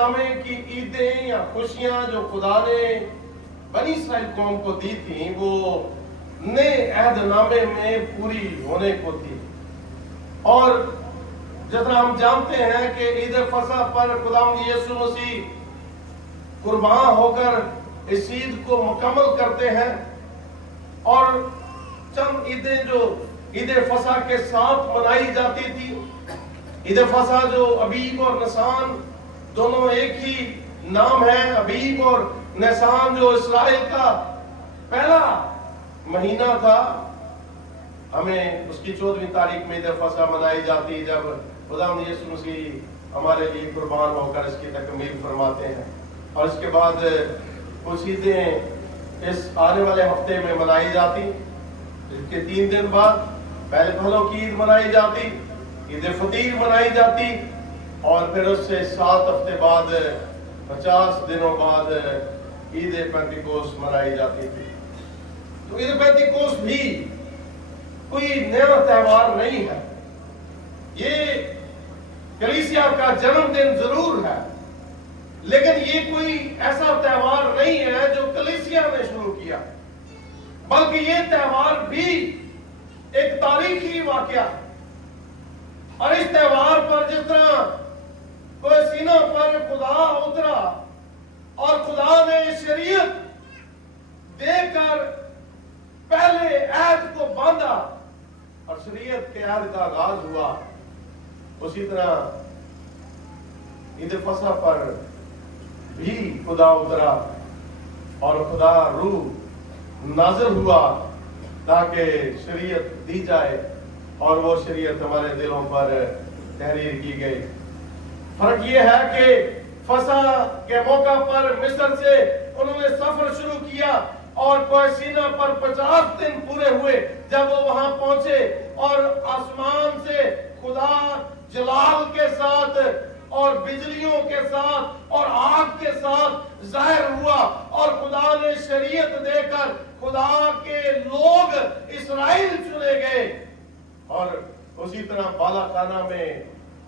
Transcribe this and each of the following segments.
نامے کی عیدیں یا خوشیاں جو خدا نے بنی اسرائیل قوم کو دی تھیں وہ نئے عہد نامے میں پوری ہونے کو تھی. اور جس طرح ہم جانتے ہیں کہ عید فصح پر خداوند یسوع مسیح قربان ہو کر اس عید کو مکمل کرتے ہیں، اور چند عیدیں جو عید فصح کے ساتھ منائی جاتی تھی. عید فصح جو ابیب اور نسان دونوں ایک ہی نام ہے. ابیب اور نسان جو اسرائیل کا پہلا مہینہ تھا، ہمیں اس کی 14ویں تاریخ میں عید فصح منائی جاتی جب خداوند یسوع مسیح ہمارے لیے قربان ہو کر اس کی تکمیل فرماتے ہیں. اور اس کے بعد کچھ عیدیں اس آنے والے ہفتے میں منائی جاتی. اس کے 3 دن بعد پہلے پہلوں کی عید منائی جاتی، عید فطیر منائی جاتی، اور پھر اس سے 7 ہفتے بعد 50 دنوں بعد عید پینتیکوست منائی جاتی تھی. تو عید پینتیکوست بھی کوئی نیا تہوار نہیں ہے. یہ کلیسیا کا جنم دن ضرور ہے، لیکن یہ کوئی ایسا تہوار نہیں ہے جو کلیسیا نے شروع کیا، بلکہ یہ تہوار بھی ایک تاریخی واقعہ. اور اس تہوار پر جس طرح کوئی سینوں پر خدا اترا اور خدا نے شریعت دے کر پہلے عہد کو باندھا اور شریعت کے عہد کا آغاز ہوا، اسی طرح عید فصح پر بھی خدا اترا اور خدا روح نازل ہوا تاکہ شریعت دی جائے، اور وہ شریعت ہمارے دلوں پر تحریر کی گئی. فرق یہ ہے کہ فصح کے موقع پر مصر سے انہوں نے سفر شروع کیا اور کوہ پر 50 دن پورے ہوئے جب وہ وہاں پہنچے، اور آسمان سے خدا جلال کے ساتھ اور بجلیوں کے ساتھ اور آگ کے ساتھ ظاہر ہوا، اور خدا نے شریعت دے کر خدا کے لوگ اسرائیل چنے گئے. اور اسی طرح بالا خانہ میں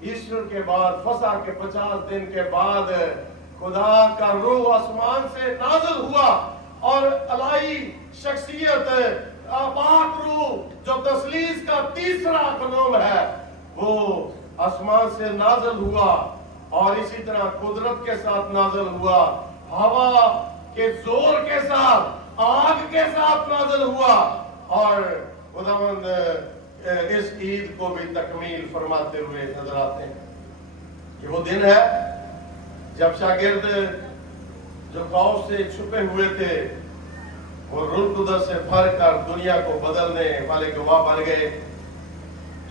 ایسٹر کے بعد فصح کے 50 دن کے بعد خدا کا روح آسمان سے نازل ہوا، اور الہی شخصیت پاک روح جو تثلیث کا تیسرا قانون ہے وہ آسمان سے نازل ہوا، اور اسی طرح قدرت کے ساتھ نازل ہوا، ہوا کے زور کے ساتھ، آگ کے ساتھ نازل ہوا. اور خداوند اس عید کو بھی تکمیل فرماتے ہوئے نظر آتے ہیں. یہ وہ دن ہے جب شاگرد جو خوف سے چھپے ہوئے تھے وہ روح القدس سے بھر کر دنیا کو بدلنے والے گواہ بن گئے.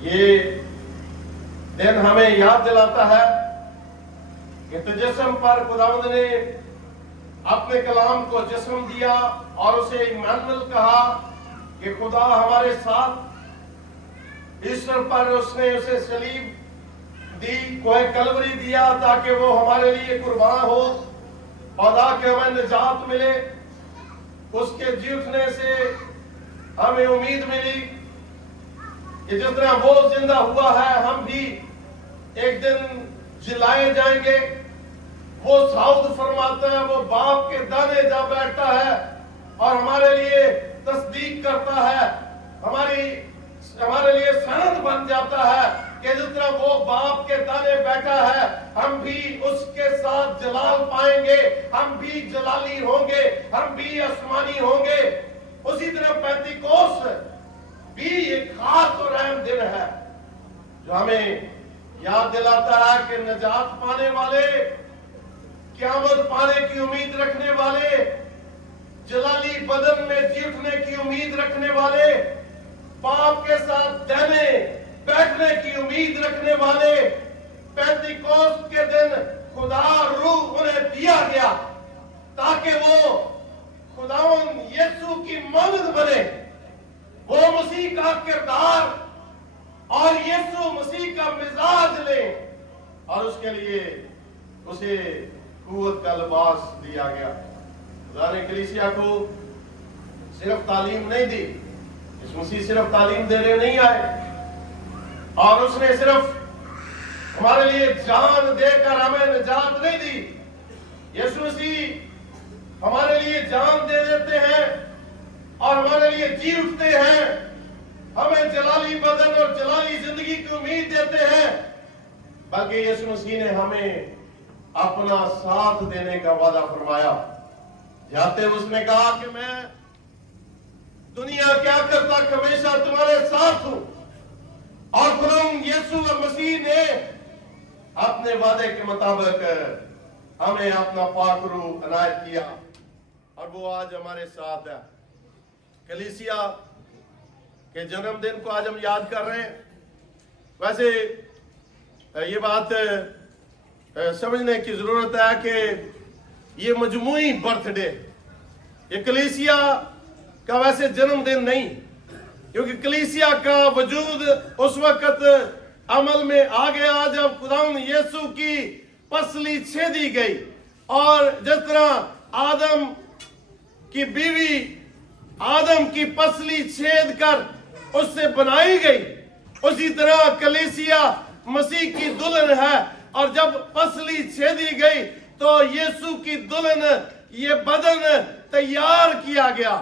یہ دن ہمیں یاد دلاتا ہے کہ تجسم پر خداوند نے اپنے کلام کو جسم دیا اور اسے ایمانویل کہا کہ خدا ہمارے ساتھ. ایسٹر پر اس نے اسے صلیب دی، کوہ کلوری دیا تاکہ وہ ہمارے لیے قربان ہو اور تاکہ ہمیں نجات ملے. اس کے جی اٹھنے سے ہمیں امید ملی کہ جس طرح وہ زندہ ہوا ہے ہم بھی ایک دن جلائے جائیں گے. وہ سعود فرماتا ہے، وہ باپ کے دانے جا بیٹھتا ہے اور ہمارے لیے تصدیق کرتا ہے، ہمارے لیے سند بن جاتا ہے کہ جس طرح وہ باپ کے دانے بیٹھا ہے ہم بھی اس کے ساتھ جلال پائیں گے، ہم بھی جلالی ہوں گے، ہم بھی آسمانی ہوں گے. اسی طرح پینتیکوست بھی ایک خاص اور اہم دن ہے جو ہمیں یاد دلاتا ہے کہ نجات پانے والے، قیامت پانے کی امید رکھنے والے، جلالی بدن میں جی اٹھنے کی امید رکھنے والے، باپ کے ساتھ دہنے بیٹھنے کی امید رکھنے والے، پینتیکوست کے دن خدا روح انہیں دیا گیا تاکہ وہ خداوند یسوع کی مانند بنے، وہ مسیح کا کردار اور یسوع مسیح کا مزاج لے، اور اس کے لیے اسے قوت کا لباس دیا گیا. خدا نے کلیسیا کو صرف تعلیم نہیں دی، اس مسیح صرف تعلیم دینے نہیں آئے، اور اس نے صرف हमारे लिए जान देकर हमें निजात नहीं दी। यीशु मसीह हमारे लिए जान दे देते हैं और हमारे लिए जी उठते हैं, हमें जलाली बदन और जलाली जिंदगी की उम्मीद देते हैं, बल्कि यीशु मसीह ने हमें अपना साथ देने का वादा फरमाया। जाते उसने कहा कि मैं दुनिया के आखिर तक हमेशा तुम्हारे साथ हूं। और खुदावंद यीशु मसीह ने अपने वादे के मुताबिक हमें अपना पाक रूह अनायत किया और वो आज हमारे साथ है। कलीसिया के जन्मदिन को आज हम याद कर रहे हैं। वैसे ये बात समझने की जरूरत है कि ये मजमूई बर्थडे, ये कलीसिया का वैसे जन्मदिन नहीं, क्योंकि कलीसिया का वजूद उस वक्त अमल में आ गया जब खुदावंद यीशु की पसली छेदी गई। और जिस तरह आदम की बीवी आदम की पसली छेद कर उससे बनाई गई, उसी तरह कलीसिया मसीह की दुल्हन है। और जब पसली छेदी गई तो यीशु की दुल्हन ये बदन तैयार किया गया,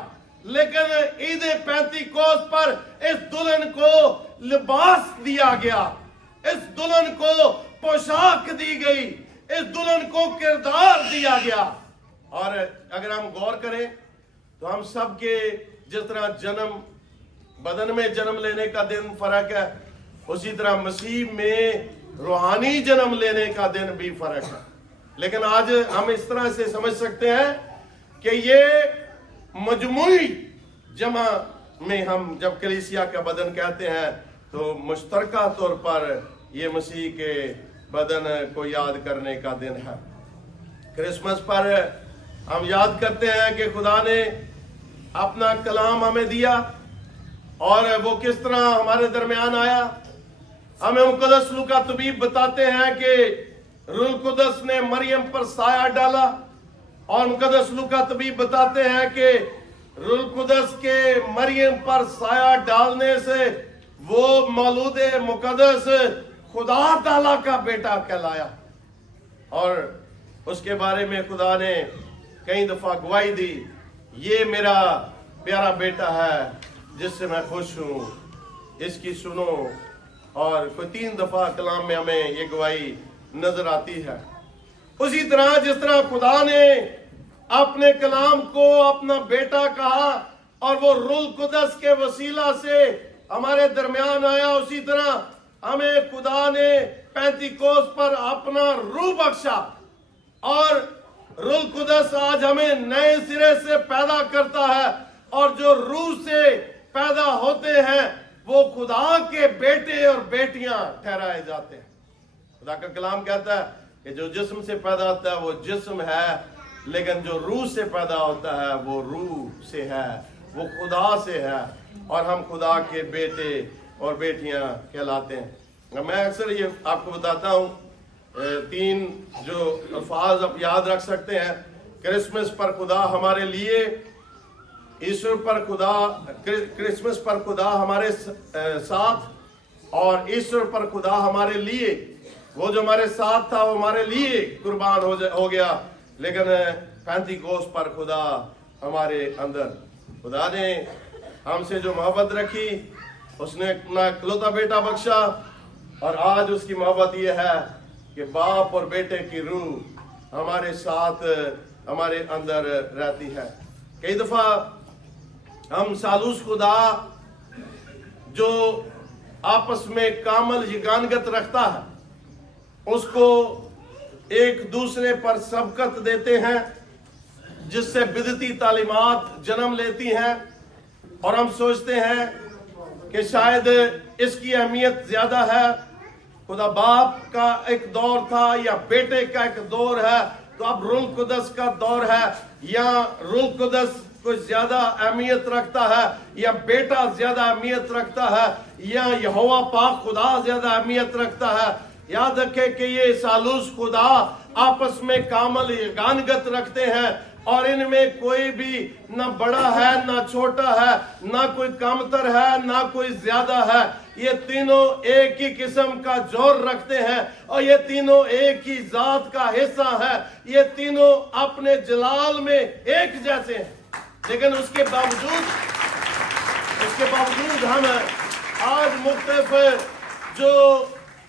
लेकिन ईद पेंतीकोस्त पर इस दुल्हन को लिबास दिया गया, इस दुल्हन को पोशाक दी गई, इस दुल्हन को किरदार दिया गया। और अगर हम गौर करें तो हम सब के जिस तरह जन्म बदन में जन्म लेने का दिन फर्क है, उसी तरह मसीह में रूहानी जन्म लेने का दिन भी फर्क है। लेकिन आज हम इस तरह से समझ सकते हैं कि ये मजमूई जमा में हम जब कलीसिया का बदन कहते हैं तो मुश्तरका तौर पर ये मसीह के बदन को याद करने का दिन है। क्रिसमस पर हम याद करते हैं कि खुदा ने अपना कलाम हमें दिया और वो किस तरह हमारे दरमियान आया। हमें मुकद्दस लूका तबीब बताते हैं कि रूह कुदस ने मरियम पर साया डाला, और मुकद्दस लूका तबीब बताते हैं कि रूह कुदस के मरियम पर साया डालने से वो मौलूद मुकद्दस खुदा ताला का बेटा कहलाया। और उसके बारे में खुदा ने कई दफा गवाही दी, ये मेरा प्यारा बेटा है जिससे मैं खुश हूं, इसकी सुनो। और कोई 3 दफा कलाम में हमें ये गवाही नजर आती है। उसी तरह जिस तरह खुदा ने अपने कलाम को अपना बेटा कहा और वो रूह कुदस के वसीला से हमारे दरमियान आया, उसी तरह हमें खुदा ने पेंतीकोस्त पर अपना रूह बख्शा। और रूह कुदस आज हमें नए सिरे से पैदा करता है, और जो रूह से पैदा होते हैं वो खुदा के बेटे और बेटियां ठहराए जाते हैं। खुदा का कलाम कहता है कि जो जिस्म से पैदा होता है वो जिस्म है, लेकिन जो रूह से पैदा होता है वो रूह से है, वो खुदा से है, और हम खुदा के बेटे और बेटियां कहलाते हैं। मैं अक्सर ये आपको बताता हूँ 3 जो अल्फाज आप याद रख सकते हैं। क्रिसमस पर खुदा हमारे लिए, ईश्वर पर खुदा, क्रिसमस पर खुदा हमारे साथ, और ईश्वर पर खुदा हमारे लिए। वो जो हमारे साथ था वो हमारे लिए कुर्बान हो गया, लेकिन पेंतीकोस्त पर खुदा हमारे अंदर। खुदा ने हमसे जो मोहब्बत रखी, उसने अपना इकलौता बेटा बख्शा, और आज उसकी मोहब्बत ये है कि बाप और बेटे की रूह हमारे साथ हमारे अंदर रहती है। कई दफा हम सालूस खुदा जो आपस में कामल यगानगत रखता है, उसको एक दूसरे पर सबकत देते हैं, जिससे बिदती तालीमात जन्म लेती हैं, और हम सोचते हैं कि शायद इसकी अहमियत ज्यादा है। खुदा बाप का एक दौर था या बेटे का एक दौर है, तो अब रूह कुदस का दौर है, या रूह कुदस कुछ ज्यादा अहमियत रखता है, या बेटा ज्यादा अहमियत रखता है, या यहोवा पाक खुदा ज्यादा अहमियत रखता है। याद रखें कि ये सालूस खुदा आपस में कामल यगानगत रखते हैं, और इनमें कोई भी ना बड़ा है ना छोटा है, ना कोई कमतर है ना कोई ज्यादा है। ये तीनों एक ही किस्म का जोर रखते हैं और ये तीनों एक ही जात का हिस्सा है। ये तीनों अपने जलाल में एक जैसे हैं, लेकिन उसके बावजूद हम आज मुख्तलिफ जो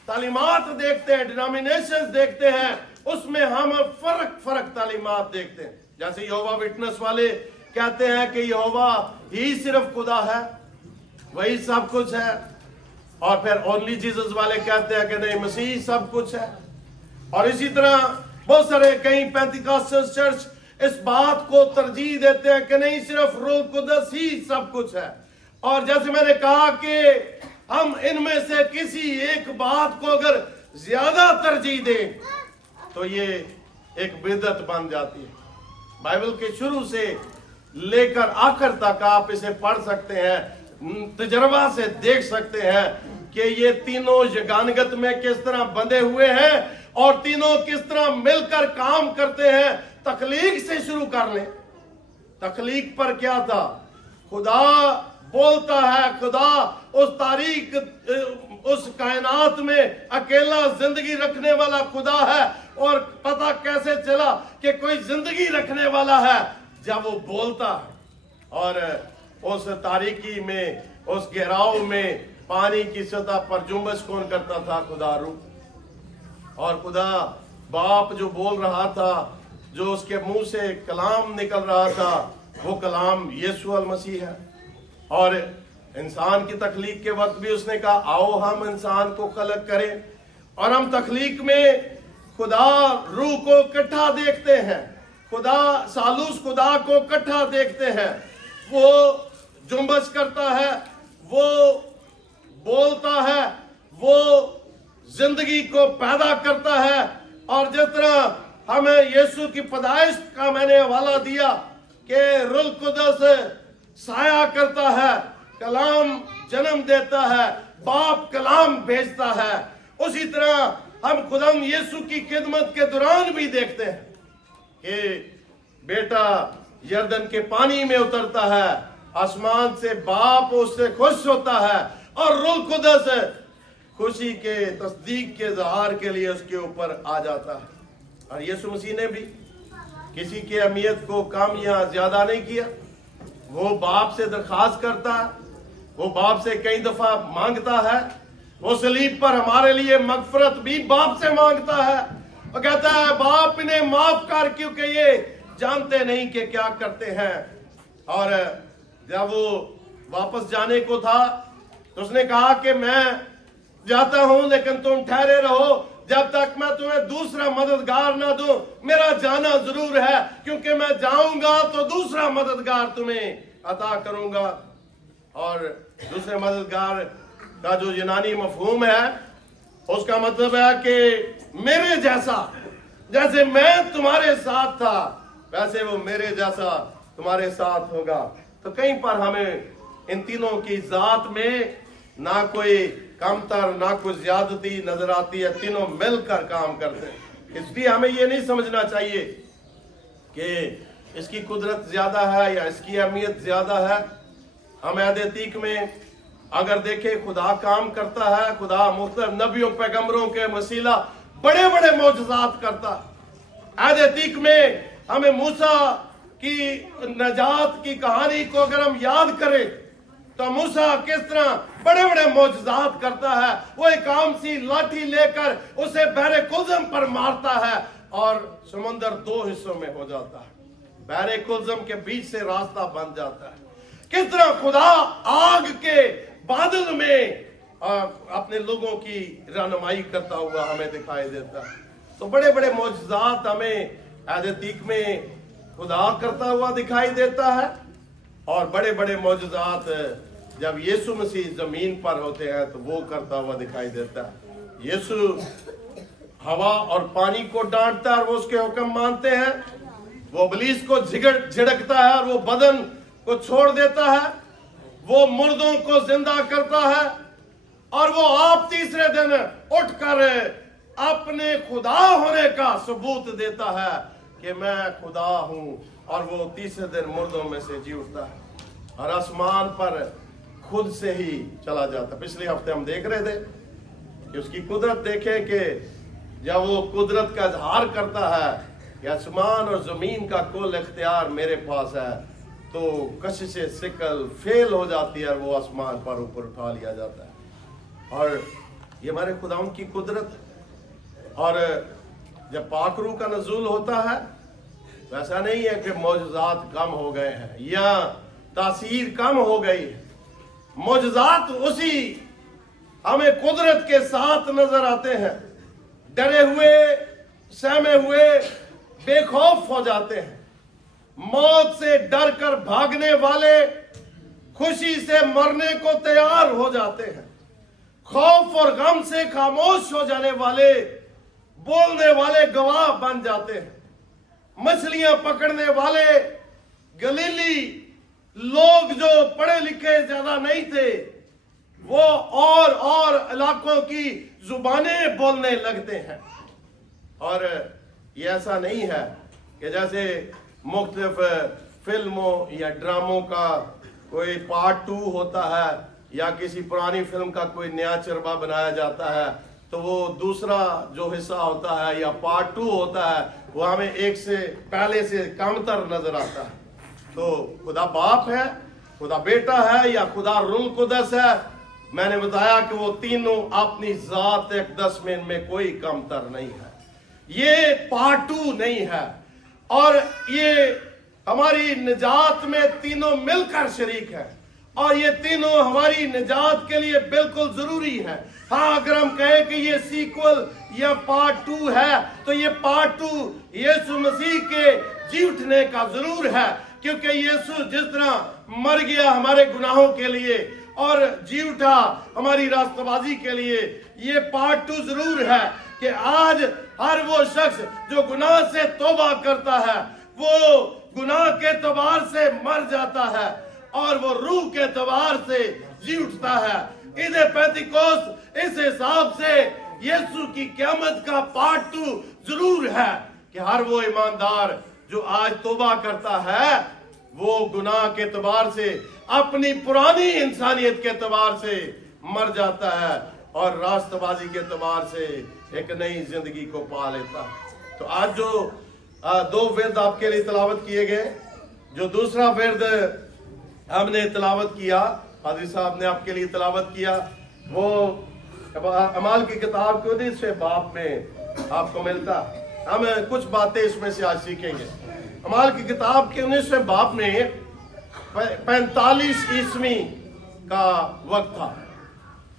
तालीमात देखते हैं, डिनोमिनेशंस देखते हैं, उसमें हम फर्क तालीमात देखते हैं। जैसे यहोवा विटनेस वाले कहते हैं कि यहोवा ही सिर्फ खुदा है, वही सब कुछ है, और फिर ओनली जीसस वाले कहते हैं कि नहीं, मसीह सब कुछ है। और इसी तरह बहुत सारे कई पेंटिकॉस्टल चर्च इस बात को तरजीह देते हैं कि नहीं, सिर्फ रूह कुदस ही सब कुछ है। और जैसे मैंने कहा कि हम इनमें से किसी एक बात को अगर ज्यादा तरजीह दें तो ये एक बिदअत बन जाती है। बाइबल के शुरू से लेकर आखिर तक आप इसे पढ़ सकते हैं, तजर्बा से देख सकते हैं कि ये तीनों यगानगत में किस तरह बंधे हुए हैं और तीनों किस तरह मिलकर काम करते हैं। तख्लीक से शुरू कर लें। तख्लीक पर क्या था? खुदा बोलता है, खुदा उस तारीख उस कायनात में अकेला जिंदगी रखने वाला खुदा है। और पता कैसे चला कि कोई जिंदगी रखने वाला है? जब वो बोलता है। और उस तारीकी में, उस गहराव में पानी की सतह पर जुम्बश कौन करता था? खुदा रूह। और खुदा बाप जो बोल रहा था, जो उसके मुंह से कलाम निकल रहा था, वो कलाम यीशु अल मसीह है। और इंसान की तख्लीक के वक्त भी उसने कहा, आओ हम इंसान को खलक करें। और हम तख्लीक में खुदा रूह को इकट्ठा देखते हैं, खुदा सालूस खुदा को इकट्ठा देखते हैं। वो जुम्बश करता है, वो बोलता है, वो जिंदगी को पैदा करता है। और जिस तरह हमें यीशु की पैदाइश का मैंने हवाला दिया कि रूह कुदस साया करता है, कलाम जन्म देता है, बाप कलाम भेजता है, उसी तरह हम खुदाम यीशु की खिदमत के दौरान भी देखते हैं कि बेटा यरदन के पानी में उतरता है, आसमान से बाप उससे खुश होता है और रूह कुदस खुशी के तस्दीक के इज़हार के लिए उसके ऊपर आ जाता है। और यीशु मसीह ने भी किसी की अहमियत को कम या ज्यादा नहीं किया। वो बाप से दरखास्त करता है, वो बाप से कई दफा मांगता है, वो सलीब पर हमारे लिए मगफरत भी बाप से मांगता है और कहता है, बाप इन्हें माफ कर, क्योंकि ये जानते नहीं कि क्या करते हैं। और जब वो वापस जाने को था तो उसने कहा कि मैं जाता हूं, लेकिन तुम ठहरे रहो जब तक मैं तुम्हें दूसरा मददगार ना दूं। मेरा जाना जरूर है, क्योंकि मैं जाऊंगा तो दूसरा मददगार तुम्हें अता करूंगा। और दूसरे मददगार का जो यूनानी मफहूम है, उसका मतलब है कि मेरे जैसा, जैसे मैं तुम्हारे साथ था वैसे वो मेरे जैसा तुम्हारे साथ होगा। तो कहीं पर हमें इन तीनों की जात में ना कोई कमतर ना कोई ज्यादती नजर आती है, तीनों मिलकर काम करते हैं। इसलिए हमें ये नहीं समझना चाहिए कि इसकी कुदरत ज्यादा है या इसकी अहमियत ज्यादा है। हम अहद-ए-तीक में अगर देखें, खुदा काम करता है, खुदा मुख्तलिफ नबियों पैगंबरों के वसीला बड़े बड़े मौजज़ात करता है। अहद-ए-तीक में हमें मूसा की नजात की कहानी को अगर हम याद करें तो मूसा किस तरह बड़े बड़े मौजज़ात करता है। वो एक आम सी लाठी लेकर उसे बहरे कुल्ज़म पर मारता है और समुंदर दो हिस्सों में हो जाता है, बहरे कुल्ज़म के बीच से रास्ता बन जाता है। किस तरह खुदा आग के बादल में अपने लोगों की रहनुमाई करता हुआ हमें दिखाई देता है। तो बड़े बड़े मौजज़ात हमें अहद-ए-तीक में खुदा करता हुआ दिखाई देता है। और बड़े बड़े मौजज़ात जब यीशु मसीह जमीन पर होते हैं तो वो करता हुआ दिखाई देता है। यीशु हवा और पानी को डांटता है और वो उसके हुक्म मानते हैं। वो इब्लीस को झिड़कता है और वो बदन को छोड़ देता है। वो मुर्दों को जिंदा करता है और वो आप तीसरे दिन उठकर अपने खुदा होने का सबूत देता है कि मैं खुदा हूं। और वो तीसरे दिन मुर्दों में से जी उठता है और आसमान पर खुद से ही चला जाता। पिछले हफ्ते हम देख रहे थे कि उसकी कुदरत देखें कि जब वो कुदरत का इजहार करता है कि आसमान और ज़मीन का कुल इख्तियार मेरे पास है, तो कशिश सिकल फेल हो जाती है और वो आसमान पर ऊपर उठा लिया जाता है। और ये हमारे खुदावंद की कुदरत है। और जब पाक रूह का नज़ूल होता है, वैसा नहीं है कि मौजज़ात कम हो गए हैं या तासीर कम हो गई है। मौजज़ात उसी हमें कुदरत के साथ नजर आते हैं। डरे हुए, सहमे हुए, बेखौफ हो जाते हैं। मौत से डर कर भागने वाले खुशी से मरने को तैयार हो जाते हैं। खौफ और गम से खामोश हो जाने वाले बोलने वाले गवाह बन जाते हैं। मछलियां पकड़ने वाले गलीली लोग जो पढ़े लिखे ज्यादा नहीं थे, वो और इलाकों की जुबानें बोलने लगते हैं। और ये ऐसा नहीं है कि जैसे मुख्तलिफ फिल्मों या ड्रामों का कोई पार्ट 2 होता है या किसी पुरानी फिल्म का कोई नया चरबा बनाया जाता है, तो वो दूसरा जो हिस्सा होता है या पार्ट 2 होता है, वो हमें एक से पहले से कमतर नजर आता है। तो खुदा बाप है, खुदा बेटा है या खुदा रुल कुदस है। मैंने बताया कि वो तीनों अपनी जात अक़दस में इनमें कोई कमतर नहीं है। ये पार्ट 2 नहीं है। और ये हमारी निजात में तीनों मिलकर शरीक है और ये तीनों हमारी निजात के लिए बिल्कुल जरूरी है। हाँ, अगर हम कहें कि ये सीक्वल या पार्ट 2 है, तो ये पार्ट 2 यीशु मसीह के जी उठने का जरूर है, क्योंकि यीशु जिस तरह मर गया हमारे गुनाहों के लिए और जी उठा हमारी रास्तबाजी के लिए, ये पार्ट 2 जरूर है कि आज हर वो शख्स जो गुनाह से तौबा करता है, वो गुनाह के तबार से मर जाता है और वो रूह के तबार से जी उठता है। ईद पेंतिकोस्त इस हिसाब से यीशु की क़यामत का पार्ट 2 जरूर है कि हर वो ईमानदार जो आज तौबा करता है, वो गुनाह के तबार से, अपनी पुरानी इंसानियत के तबार से मर जाता है और रास्तबाजी के तबार से एक नई जिंदगी को पा लेता है। तो आज जो 2 विरद आपके लिए तलावत किए गए, जो दूसरा विरद हमने तलावत किया, हाजी साहब ने आपके लिए तलावत किया, वो अमाल की किताब के 19वें बाब में आपको मिलता। हम कुछ बातें इसमें से आज सीखेंगे। अमाल की किताब के 19वें बाब में 45 ईस्वी का वक्त था।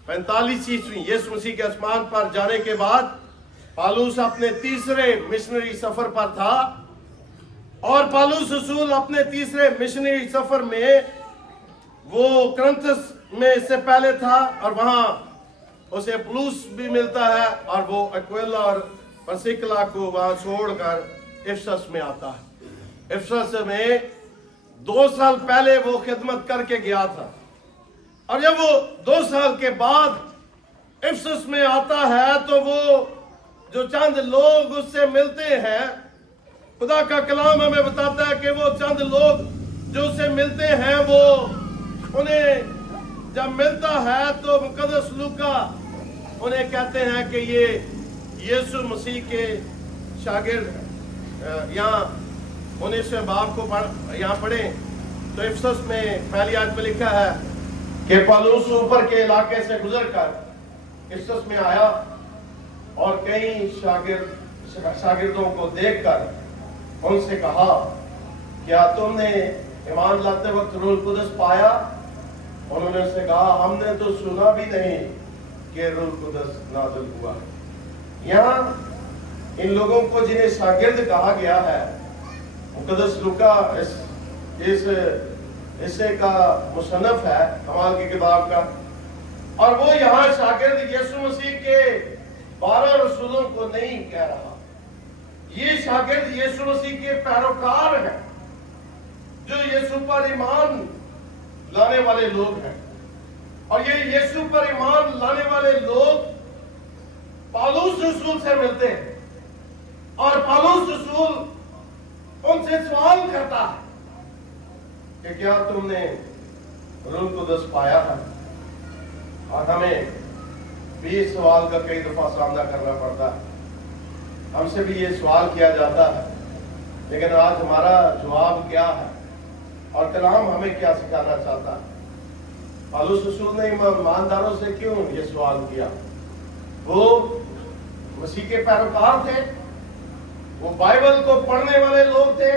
45 ईस्वी यीशु मसीह के आसमान पर जाने के बाद पालूस अपने तीसरे मिशनरी सफर पर था और पालूस रसूल अपने तीसरे मिशनरी सफर में वो करंथस में इससे पहले था और वहां उसे पुलूस भी मिलता है और वो अक्विला और प्रिस्किला को वहां छोड़कर इफिसस में आता है। इफिसस में 2 साल पहले वो खिदमत करके गया था और जब वो 2 साल के बाद इफिसस में आता है तो वो जो चंद लोग उससे मिलते हैं, खुदा का कलाम हमें बताता है कि वो चंद लोग जो उससे मिलते हैं, वो उन्हें जब मिलता है तो मुकद्दस लूका उन्हें कहते हैं कि ये यीशु मसीह के शागिर्द हैं। यहाँ 19वें बाब को यहाँ पढ़ें तो इफिसस में पहली आयत में लिखा है कि पौलुस ऊपर के इलाके से गुजरकर इफिसस में आया और कई शागिर्दों को देखकर उनसे कहा, क्या तुमने ईमान लाते वक्त रूह कुदस पाया? उन्होंने उससे कहा, हमने तो सुना भी नहीं कि रूह कुदस नाज़िल हुआ। यहाँ इन लोगों को जिन्हें शागिर्द कहा गया है, मुकद्दस लूका इस हिस्से का मुसन्नफ है अमाल की किताब का, और वो यहाँ शागिर्द यीशु मसीह के 12 रसूलों को नहीं कह रहा। ये शागिर्द यीशु मसीह के पैरोकार हैं, जो यीशु पर ईमान लाने वाले लोग हैं। और ये यीशु पर ईमान लाने वाले लोग पौलुस रसूल से मिलते हैं और पौलुस रसूल उनसे सवाल करता है कि क्या तुमने रूह कुदस पाया है? और हमें भी इस सवाल का कई दफा सामना करना पड़ता है। हमसे भी ये सवाल किया जाता है, लेकिन आज हमारा जवाब क्या है और कलाम हमें क्या सिखाना चाहता है? पौलुस रसूल ने ईमानदारों से क्यों ये सवाल किया? वो मसीह के पैरोकार थे, वो बाइबल को पढ़ने वाले लोग थे,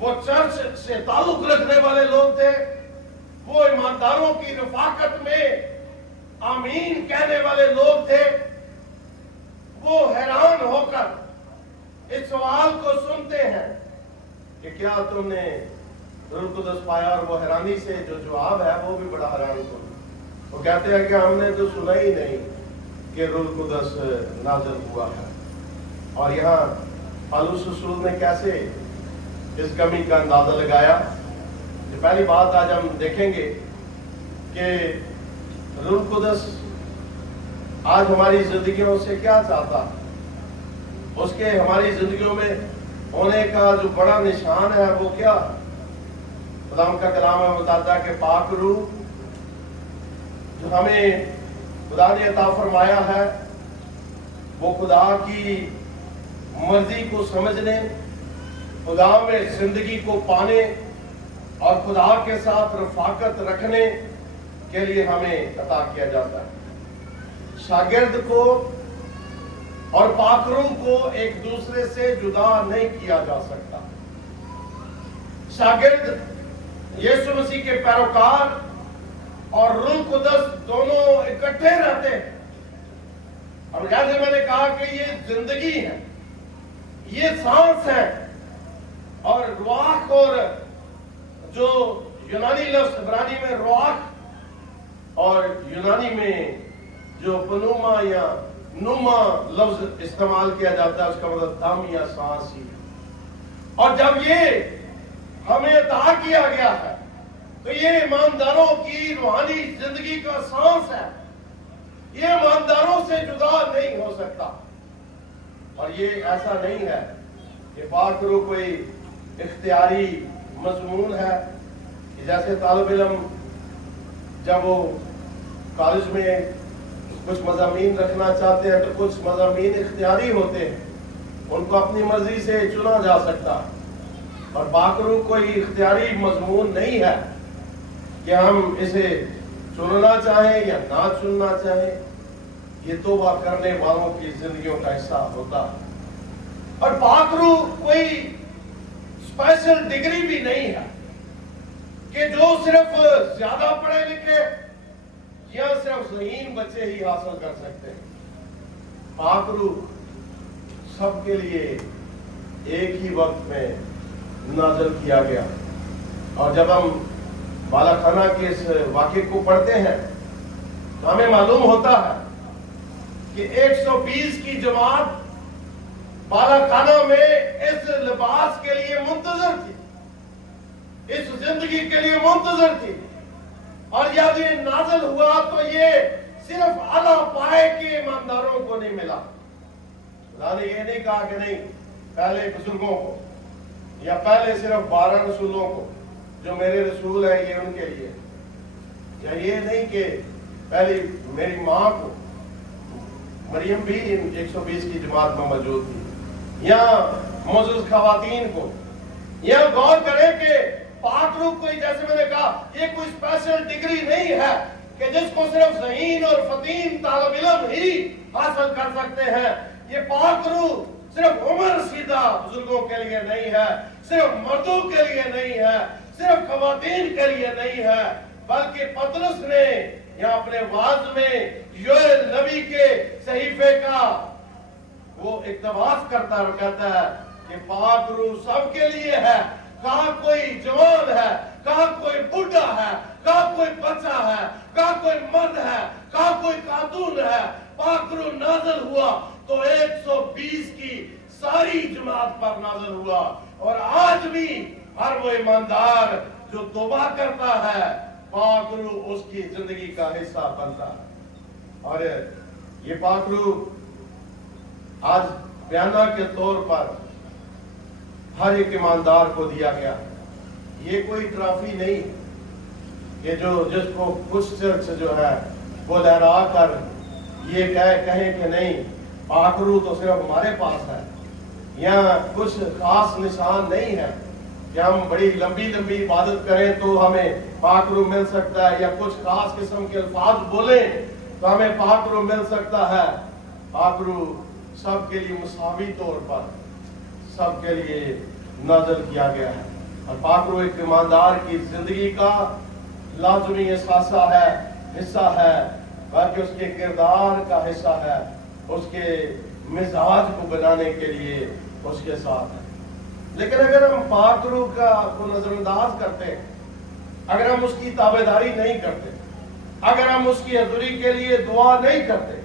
वो चर्च से ताल्लुक रखने वाले लोग थे, वो ईमानदारों की रफाकत में आमीन कहने वाले लोग थे। वो हैरान होकर इस सवाल को सुनते हैं कि क्या तुमने रूह कुदस पाया, और वो हैरानी से जो जवाब है वो भी बड़ा हैरान हो। वो कहते हैं कि हमने तो सुना ही नहीं कि रूह कुदस नाज़िल हुआ है। और यहाँ पौलुस रसूल ने कैसे इस कमी का अंदाजा लगाया? तो पहली बात आज हम देखेंगे कि रूह कुदस आज हमारी जिंदगियों से क्या चाहता है। उसके हमारी जिंदगियों में होने का जो बड़ा निशान है वो क्या? खुदावंद का कलाम हमें बताता है कि पाक रूह जो हमें खुदा ने अता फरमाया है, वो खुदा की मर्जी को समझने, खुदा में जिंदगी को पाने और खुदा के साथ रफाकत रखने के लिए हमें अता किया जाता है। शागिर्द को और पाक रूह को एक दूसरे से जुदा नहीं किया जा सकता। शागिर्द यीशु मसीह के पैरोकार और रूह कुदस दोनों इकट्ठे रहते हैं। और जैसे मैंने कहा कि ये जिंदगी है, ये सांस है, और रुआख, और जो यूनानी लफ्ज इब्रानी में रुआख और यूनानी में जो पनुमा या नुमा लफ्ज इस्तेमाल किया जाता है, उसका मतलब दम या सांस ही। और जब ये हमें अता किया गया है तो ये ईमानदारों की रूहानी जिंदगी का सांस है। ये ईमानदारों से जुदा नहीं हो सकता। और ये ऐसा नहीं है कि पाक रूह कोई इख्तियारी मजमून है कि जैसे तालिब इल्म जब वो कॉलेज में कुछ मज़ामीन रखना चाहते हैं तो कुछ मज़ामीन इख्तियारी होते हैं, उनको अपनी मर्जी से चुना जा सकता है। और पाक रूह कोई इख्तियारी मजमून नहीं है कि हम इसे चुनना चाहें या ना चुनना चाहें। ये तौबा करने वालों की जिंदगियों का हिस्सा होता है। और पाक रूह कोई स्पेशल डिग्री भी नहीं है कि जो सिर्फ ज्यादा पढ़े लिखे या सिर्फ ज़हीन बच्चे ही हासिल कर सकते हैं। पाक रूह सबके लिए एक ही वक्त में नाज़िल किया गया। और जब हम बालाखाना के इस वाक़े को पढ़ते हैं तो हमें मालूम होता है कि 120 की जमात बालाखाना में इस लिबास के लिए मुंतजर थी, इस जिंदगी के लिए मुंतजर थी। और जब ये नाज़िल हुआ तो ये सिर्फ आला पाए के ईमानदारों को नहीं मिला। खुदा ने ये नहीं कहा कि नहीं पहले बुजुर्गों को या पहले सिर्फ 12 रसूलों को, जो मेरे रसूल है ये उनके लिए, या ये नहीं कि पहले मेरी माँ को, मरियम भी 120 की जमात में मौजूद थी, या मौजूद खवातीन को। यह गौर करें कि पाक रूह कोई, जैसे मैंने कहा, ये कोई स्पेशल डिग्री नहीं है कि जिसको सिर्फ ज़हीन और फतीन तालिब इल्म ही हासिल कर सकते हैं। ये पाक रूह सिर्फ उम्र सीधा बुजुर्गों के लिए नहीं है, सिर्फ मर्दों के लिए नहीं है, सिर्फ खवातीन के लिए नहीं है, बल्कि पतरस ने यहाँ अपने वाज में योएल नबी के सहीफे का वो इक्तबास करता है, कहता है कि पाक रूह सबके लिए है। कहा कोई जवान है, कहा कोई बुढ़ा है, कहा कोई बच्चा है, कहा कोई मर्द है, कहा कोई खातून है। पाक रूह नाज़िल हुआ तो 120 की सारी जमात पर नाज़िल हुआ। और आज भी हर वो ईमानदार जो तौबा करता है, पाक रूह उसकी जिंदगी का हिस्सा बनता है। और ये पाक रूह आज बयाना के तौर पर हर एक ईमानदार को दिया गया। ये कोई ट्रॉफी नहीं कि जो जिसको कुछ चर्च जो है وہ لہرا کر یہ کہیں کہ نہیں پاک روح تو صرف ہمارے پاس ہے، یہاں کچھ خاص نشان نہیں ہے کہ ہم بڑی لمبی لمبی عبادت کریں تو ہمیں پاک روح مل سکتا ہے، یا کچھ خاص قسم کے الفاظ بولیں تو ہمیں پاک روح مل سکتا ہے۔ پاک روح سب کے لیے مساوی طور پر سب کے لیے نازل کیا گیا ہے، اور پاک روح ایک ایماندار کی زندگی کا لازمی حصہ ہے، باقی اس کے کردار کا حصہ ہے، اس کے مزاج کو بنانے کے لیے اس کے ساتھ ہے۔ لیکن اگر ہم پاک روح کو نظر انداز کرتے ہیں، اگر ہم اس کی تابعداری نہیں کرتے، اگر ہم اس کی حضوری کے لیے دعا نہیں کرتے،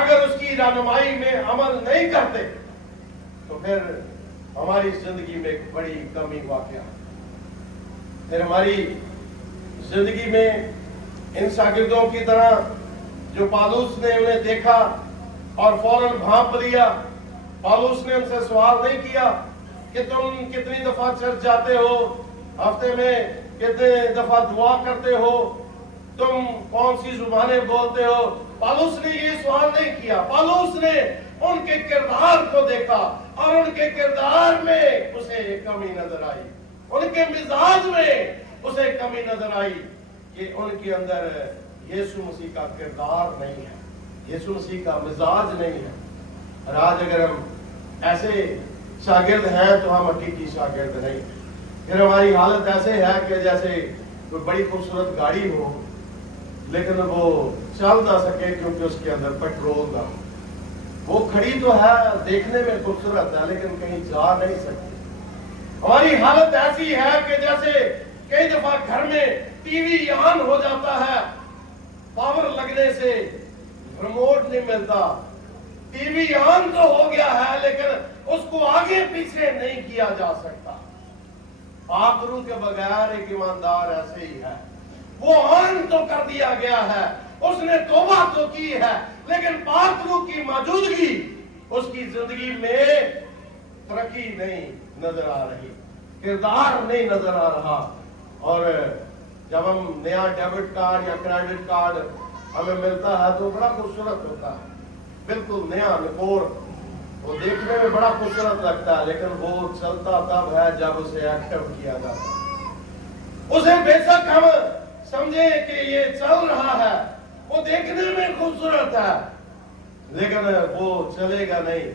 اگر اس کی رہنمائی میں عمل نہیں کرتے، تو پھر ہماری زندگی میں ایک بڑی کمی واقع ہے۔ پھر ہماری زندگی میں ان شاگردوں کی طرح جو پالوس نے انہیں دیکھا اور فوراً بھانپ لیا، پالوس نے ان سے سوال نہیں کیا کہ تم کتنی دفعہ چرچ جاتے ہو، ہفتے میں کتنے دفعہ دعا کرتے ہو، تم کون سی زبانیں بولتے ہو۔ پالوس نے یہ سوال نہیں کیا، پالوس نے ان کے کردار کو دیکھا اور ان کے کردار میں اسے کمی نظر آئی، ان کے مزاج میں اسے کمی نظر آئی کہ ان کے اندر یسوع مسیح کا کردار نہیں ہے، یسوع مسیح کا مزاج نہیں ہے۔ اور آج اگر ہم ایسے شاگرد ہیں تو ہم حقیقی شاگرد نہیں۔ پھر ہماری حالت ایسے ہے کہ جیسے کوئی بڑی خوبصورت گاڑی ہو لیکن وہ چل نہ سکے کیونکہ اس کے اندر پیٹرول نہ ہو۔ وہ کھڑی تو ہے، دیکھنے میں خوبصورت ہے، لیکن کہیں جا نہیں سکتی۔ ہماری حالت ایسی ہے کہ جیسے کئی دفعہ گھر میں ٹی وی آن ہو جاتا ہے، پاور لگنے سے ریموٹ نہیں ملتا، ٹی وی آن تو ہو گیا ہے لیکن اس کو آگے پیچھے نہیں کیا جا سکتا۔ پاک روح کے بغیر ایک ایماندار ایسے ہی ہے، وہ آن تو کر دیا گیا ہے، اس نے توبہ تو کی ہے، لیکن پاک روح کی موجودگی اس کی زندگی میں ترقی نہیں نظر آ رہی، کردار نہیں نظر آ رہا۔ اور جب ہم نیا ڈیبٹ کارڈ یا کریڈٹ کارڈ ہمیں ملتا ہے تو بڑا خوبصورت ہوتا ہے، بالکل نیا نکور، وہ دیکھنے میں بڑا خوبصورت لگتا ہے، لیکن وہ چلتا تب ہے جب اسے ایکٹیو کیا جاتا ہے۔ اسے بے شک ہم سمجھے کہ یہ چل رہا ہے، وہ دیکھنے میں خوبصورت ہے، لیکن وہ چلے گا نہیں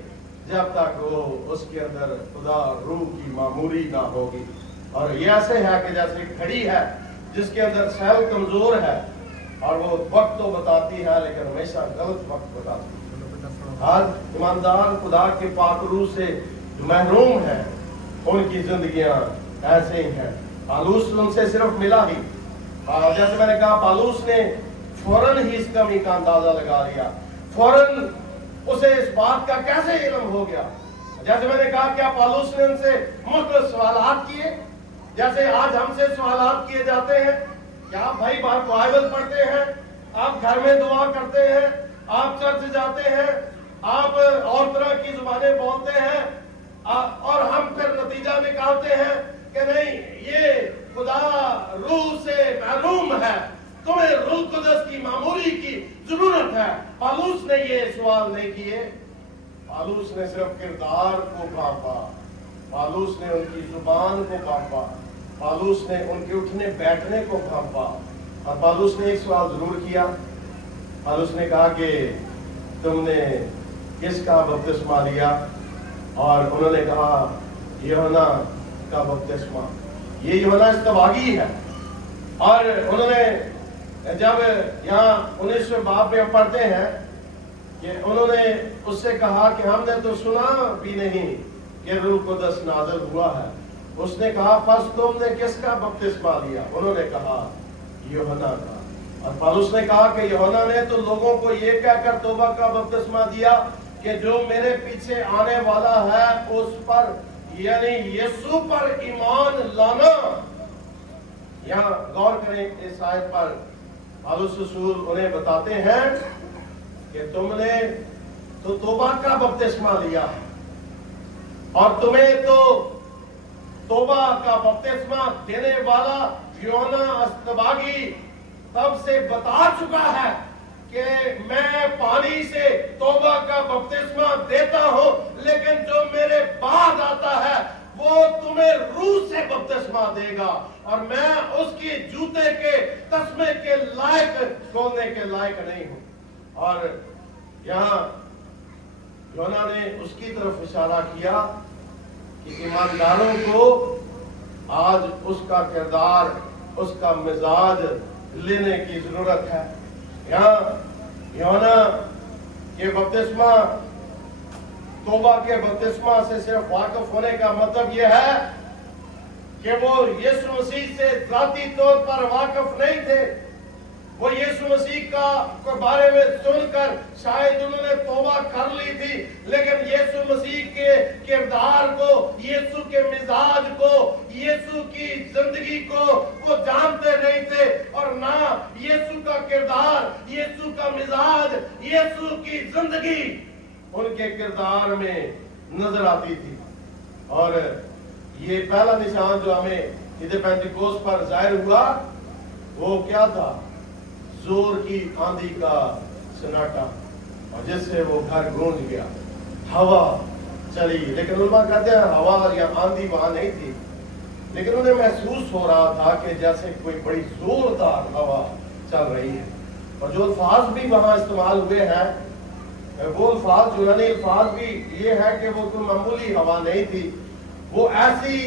جب تک وہ اس کے اندر خدا روح کی معموری نہ ہوگی۔ اور یہ ایسے ہے کہ جیسے کھڑی ہے جس کے اندر سیل کمزور ہے، اور وہ وقت تو بتاتی ہے لیکن ہمیشہ غلط وقت بتاتی ہے۔ آج ایماندار خدا کے پاک روح سے محروم ہیں، ان کی زندگیاں ایسے ہی ہیں۔ پالوس ان سے صرف ملا ہی، جیسے میں نے کہا پالوس نے فوراً ہی اس کمی کا اندازہ لگا لیا، فوراً اسے اس بات کا کیسے علم ہو گیا۔ جیسے میں نے کہا کیا پالوس نے ان سے مختلف سوالات کیے، جیسے آج ہم سے سوالات کیے جاتے ہیں کہ آپ بھائی بائبل پڑھتے ہیں، آپ گھر میں دعا کرتے ہیں، آپ چرچ جاتے ہیں، آپ اور طرح کی زبانیں بولتے ہیں، اور ہم پھر نتیجہ نکالتے ہیں کہ نہیں یہ خدا روح سے محروم ہے، تمہیں روح القدس کی معمولی کی ضرورت ہے۔ پالوس نے یہ سوال نہیں کیے، پالوس نے صرف کردار کو بھانپا، پالوس نے ان کی زبان کو بھانپا، پالوس نے ان کے اٹھنے بیٹھنے کو بھانپا، اور پالوس نے ایک سوال ضرور کیا۔ پالوس نے کہا کہ تم نے کس کا بپتسمہ لیا؟ اور انہوں نے کہا یوحنا کا بپتسمہ، یہ یوحنا استباغی ہے۔ اور انہوں نے جب یہاں 19 باب میں پڑھتے ہیں کہ انہوں نے اس سے کہا کہ ہم نے تو سنا بھی نہیں کہ روح القدس نازل ہوا ہے۔ اس نے کہا پس تم نے کس کا بپتسمہ لیا؟ انہوں نے کہا یوحنا کا۔ اور پالوس نے کہا کہ یوحنا نے تو لوگوں کو یہ کہہ کر توبہ کا بپتسمہ دیا کہ جو میرے پیچھے آنے والا ہے اس پر یعنی یسوع پر ایمان لانا۔ یہاں غور کریں اس آیت پر، پالوس رسول انہیں بتاتے ہیں کہ تم نے تو توبہ کا بپتسمہ لیا ہے، اور تمہیں تو توبہ کا بپتسمہ دینے والا یوحنا استباغی تب سے بتا چکا ہے کہ میں پانی سے توبہ کا بپتسمہ دیتا ہوں، لیکن جو میرے بعد آتا ہے وہ تمہیں روح سے بپتسمہ دے گا، اور میں اس کی جوتے کے تسمے کے لائق کھولنے کے لائق نہیں ہوں۔ اور یہاں یونا نے اس کی طرف اشارہ کیا کہ ایمانداروں کو آج اس کا کردار، اس کا مزاج لینے کی ضرورت ہے۔ یہاں یونا کے بپتسمہ، توبہ کے بپتسمہ سے صرف واقف ہونے کا مطلب یہ ہے کہ وہ یسوع مسیح سے ذاتی طور پر واقف نہیں تھے۔ وہ یسوع مسیح کا بارے میں سن کر شاید انہوں نے توبہ کر لی تھی، لیکن یسوع مسیح کے کردار کو، یسوع کے مزاج کو، یسوع کی زندگی کو وہ جانتے نہیں تھے، اور نہ یسوع کا کردار، یسوع کا مزاج، یسوع کی زندگی ان کے کردار میں نظر آتی تھی۔ اور یہ پہلا نشان جو ہمیں عید پینتیکوست پر ظاہر ہوا وہ کیا تھا؟ زور کی آندھی کا سناٹا، اور جس سے وہ گھر گونج گیا، ہوا چلی۔ لیکن علماء کہتے ہیں ہوا یا آندھی وہاں نہیں تھی، لیکن انہیں محسوس ہو رہا تھا کہ جیسے کوئی بڑی زوردار ہوا چل رہی ہے۔ اور جو الفاظ بھی وہاں استعمال ہوئے ہیں، وہ الفاظ یونانی الفاظ بھی یہ ہے کہ وہ کوئی معمولی ہوا نہیں تھی، وہ ایسی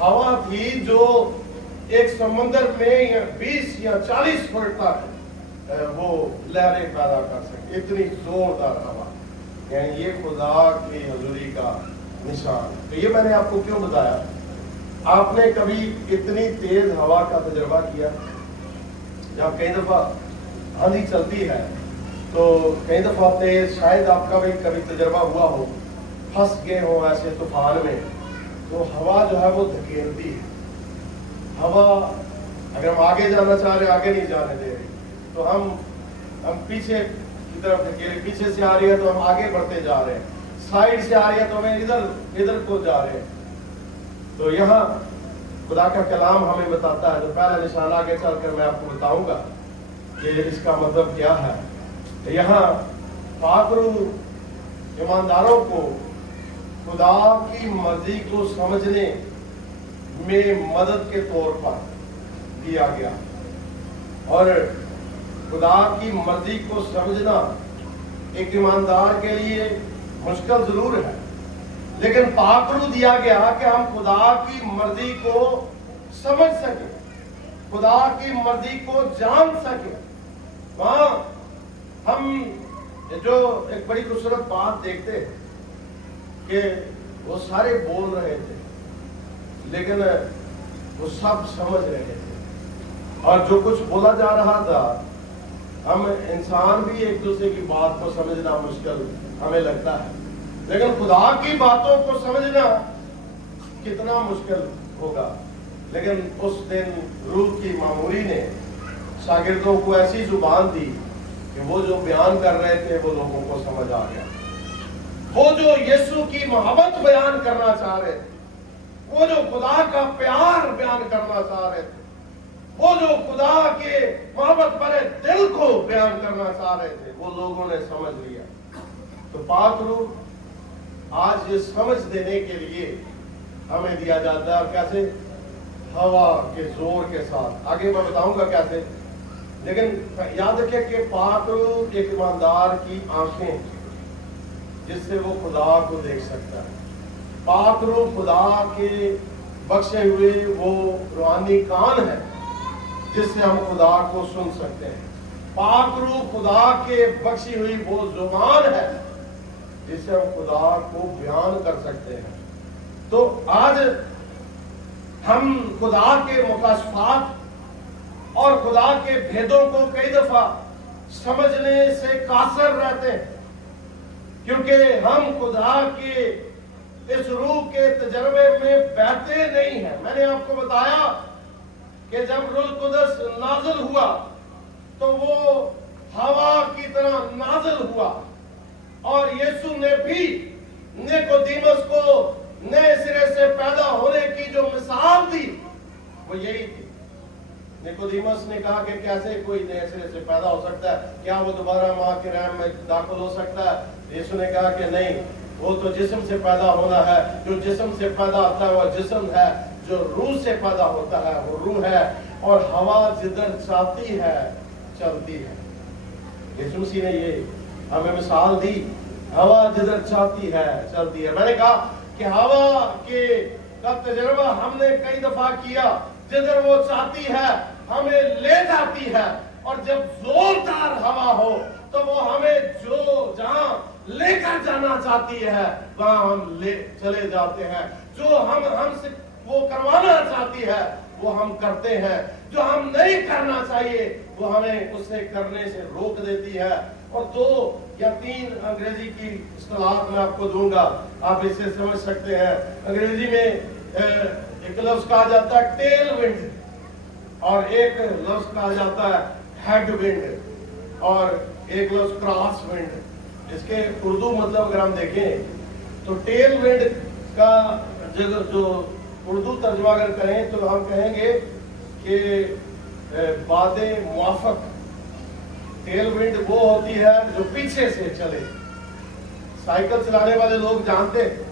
ہوا تھی جو ایک سمندر میں 20 یا 40 فٹ تک وہ لہریں پیدا کر سکے، اتنی زوردار ہوا۔ یعنی یہ خدا کی حضوری کا نشان۔ تو یہ میں نے آپ کو کیوں بتایا؟ آپ نے کبھی اتنی تیز ہوا کا تجربہ کیا؟ جب کئی دفعہ آندھی چلتی ہے تو کئی دفعہ تیز، شاید آپ کا بھی کبھی تجربہ ہوا ہو، پھنس گئے ہو ایسے طوفان میں، تو ہوا جو ہے وہ دھکیلتی ہے۔ ہوا اگر ہم آگے جانا چاہ رہے ہیں، آگے نہیں جانے دے رہی، تو ہم پیچھے کی طرف دھکیلے، پیچھے سے آ رہی ہے تو ہم آگے بڑھتے جا رہے ہیں، سائیڈ سے آ رہی ہے تو ہمیں ادھر کو جا رہے ہیں۔ تو یہاں خدا کا کلام ہمیں بتاتا ہے، جو پہلا نشان آگے چل کر میں آپ کو بتاؤں گا کہ اس کا مطلب کیا ہے۔ یہاں پاک روح ایمانداروں کو خدا کی مرضی کو سمجھنے میں مدد کے طور پر دیا گیا، اور خدا کی مرضی کو سمجھنا ایک ایماندار کے لیے مشکل ضرور ہے، لیکن پاک روح دیا گیا کہ ہم خدا کی مرضی کو سمجھ سکیں، خدا کی مرضی کو جان سکیں۔ وہاں ہم جو ایک بڑی خوبصورت بات دیکھتے ہیں کہ وہ سارے بول رہے تھے، لیکن وہ سب سمجھ رہے تھے، اور جو کچھ بولا جا رہا تھا، ہم انسان بھی ایک دوسرے کی بات کو سمجھنا مشکل ہمیں لگتا ہے، لیکن خدا کی باتوں کو سمجھنا کتنا مشکل ہوگا۔ لیکن اس دن روح کی معموری نے شاگردوں کو ایسی زبان دی کہ وہ جو بیان کر رہے تھے وہ لوگوں کو سمجھ آ گیا۔ وہ جو یسوع کی محبت بیان کرنا چاہ رہے تھے، وہ جو خدا کا پیار بیان کرنا چاہ رہے تھے، وہ جو خدا کے محبت بھرے دل کو بیان کرنا چاہ رہے تھے، وہ لوگوں نے سمجھ لیا۔ تو پاک روح آج یہ سمجھ دینے کے لیے ہمیں دیا جاتا ہے، اور کیسے؟ ہوا کے زور کے ساتھ۔ آگے میں بتاؤں گا کیسے، لیکن یاد رکھیں کہ پاک روح ایک ایماندار کی آنکھیں جس سے وہ خدا کو دیکھ سکتا ہے۔ پاک روح خدا کے بخشے ہوئے وہ روحانی کان ہے جس سے ہم خدا کو سن سکتے ہیں۔ پاک روح خدا کے بخشی ہوئی وہ زبان ہے جس سے ہم خدا کو بیان کر سکتے ہیں۔ تو آج ہم خدا کے مکاشفات اور خدا کے بھیدوں کو کئی دفعہ سمجھنے سے قاصر رہتے ہیں، کیونکہ ہم خدا کے اس روح کے تجربے میں بہتے نہیں ہیں۔ میں نے آپ کو بتایا کہ جب روح القدس نازل ہوا تو وہ ہوا کی طرح نازل ہوا، اور یسوع نے بھی نیکودیمس کو نئے سرے سے پیدا ہونے کی جو مثال دی وہ یہی تھی۔ निकोदेमस ने कहा कि कैसे कोई नए सिरे से पैदा हो सकता है, क्या वो दोबारा माँ के रहम में दाखिल हो सकता है? यीशु ने कहा कि नहीं, वो तो जिस्म से पैदा होना है। जो जिस्म से पैदा होता है वो जिस्म है, जो रूह से पैदा होता है वो रूह है। और हवा जिधर चाहती है चलती है। यीशु मसीह ने ये हमें मिसाल दी, हवा जिधर चाहती है चलती है। मैंने कहा कि हवा के का तजर्बा हमने कई दफा किया, जिधर वो चाहती है हमें ले जाती है। और जब जोरदार हवा हो तो वो हमें जो जहां लेकर जाना चाहती है वहां हम ले चले जाते हैं। जो हमसे वो करवाना चाहती है वो हम करते हैं, जो हम नहीं करना चाहिए वो हमें उसे करने से रोक देती है। और 2 या 3 अंग्रेजी की इस्तेलाह मैं आपको दूंगा, आप इसे समझ सकते हैं। अंग्रेजी में एक लफ्ज कहा जाता है टेल विंड, और एक लफ्ज कहा जाता है हेड विंड, और एक लफ्ज क्रॉस विंड। इसके उर्दू मतलब अगर हम देखें तो टेल विंड का जो उर्दू तर्जुमा अगर करें तो हम कहेंगे कि बादे मुआफक। टेल विंड वो होती है जो पीछे से चले। साइकिल चलाने वाले लोग जानते हैं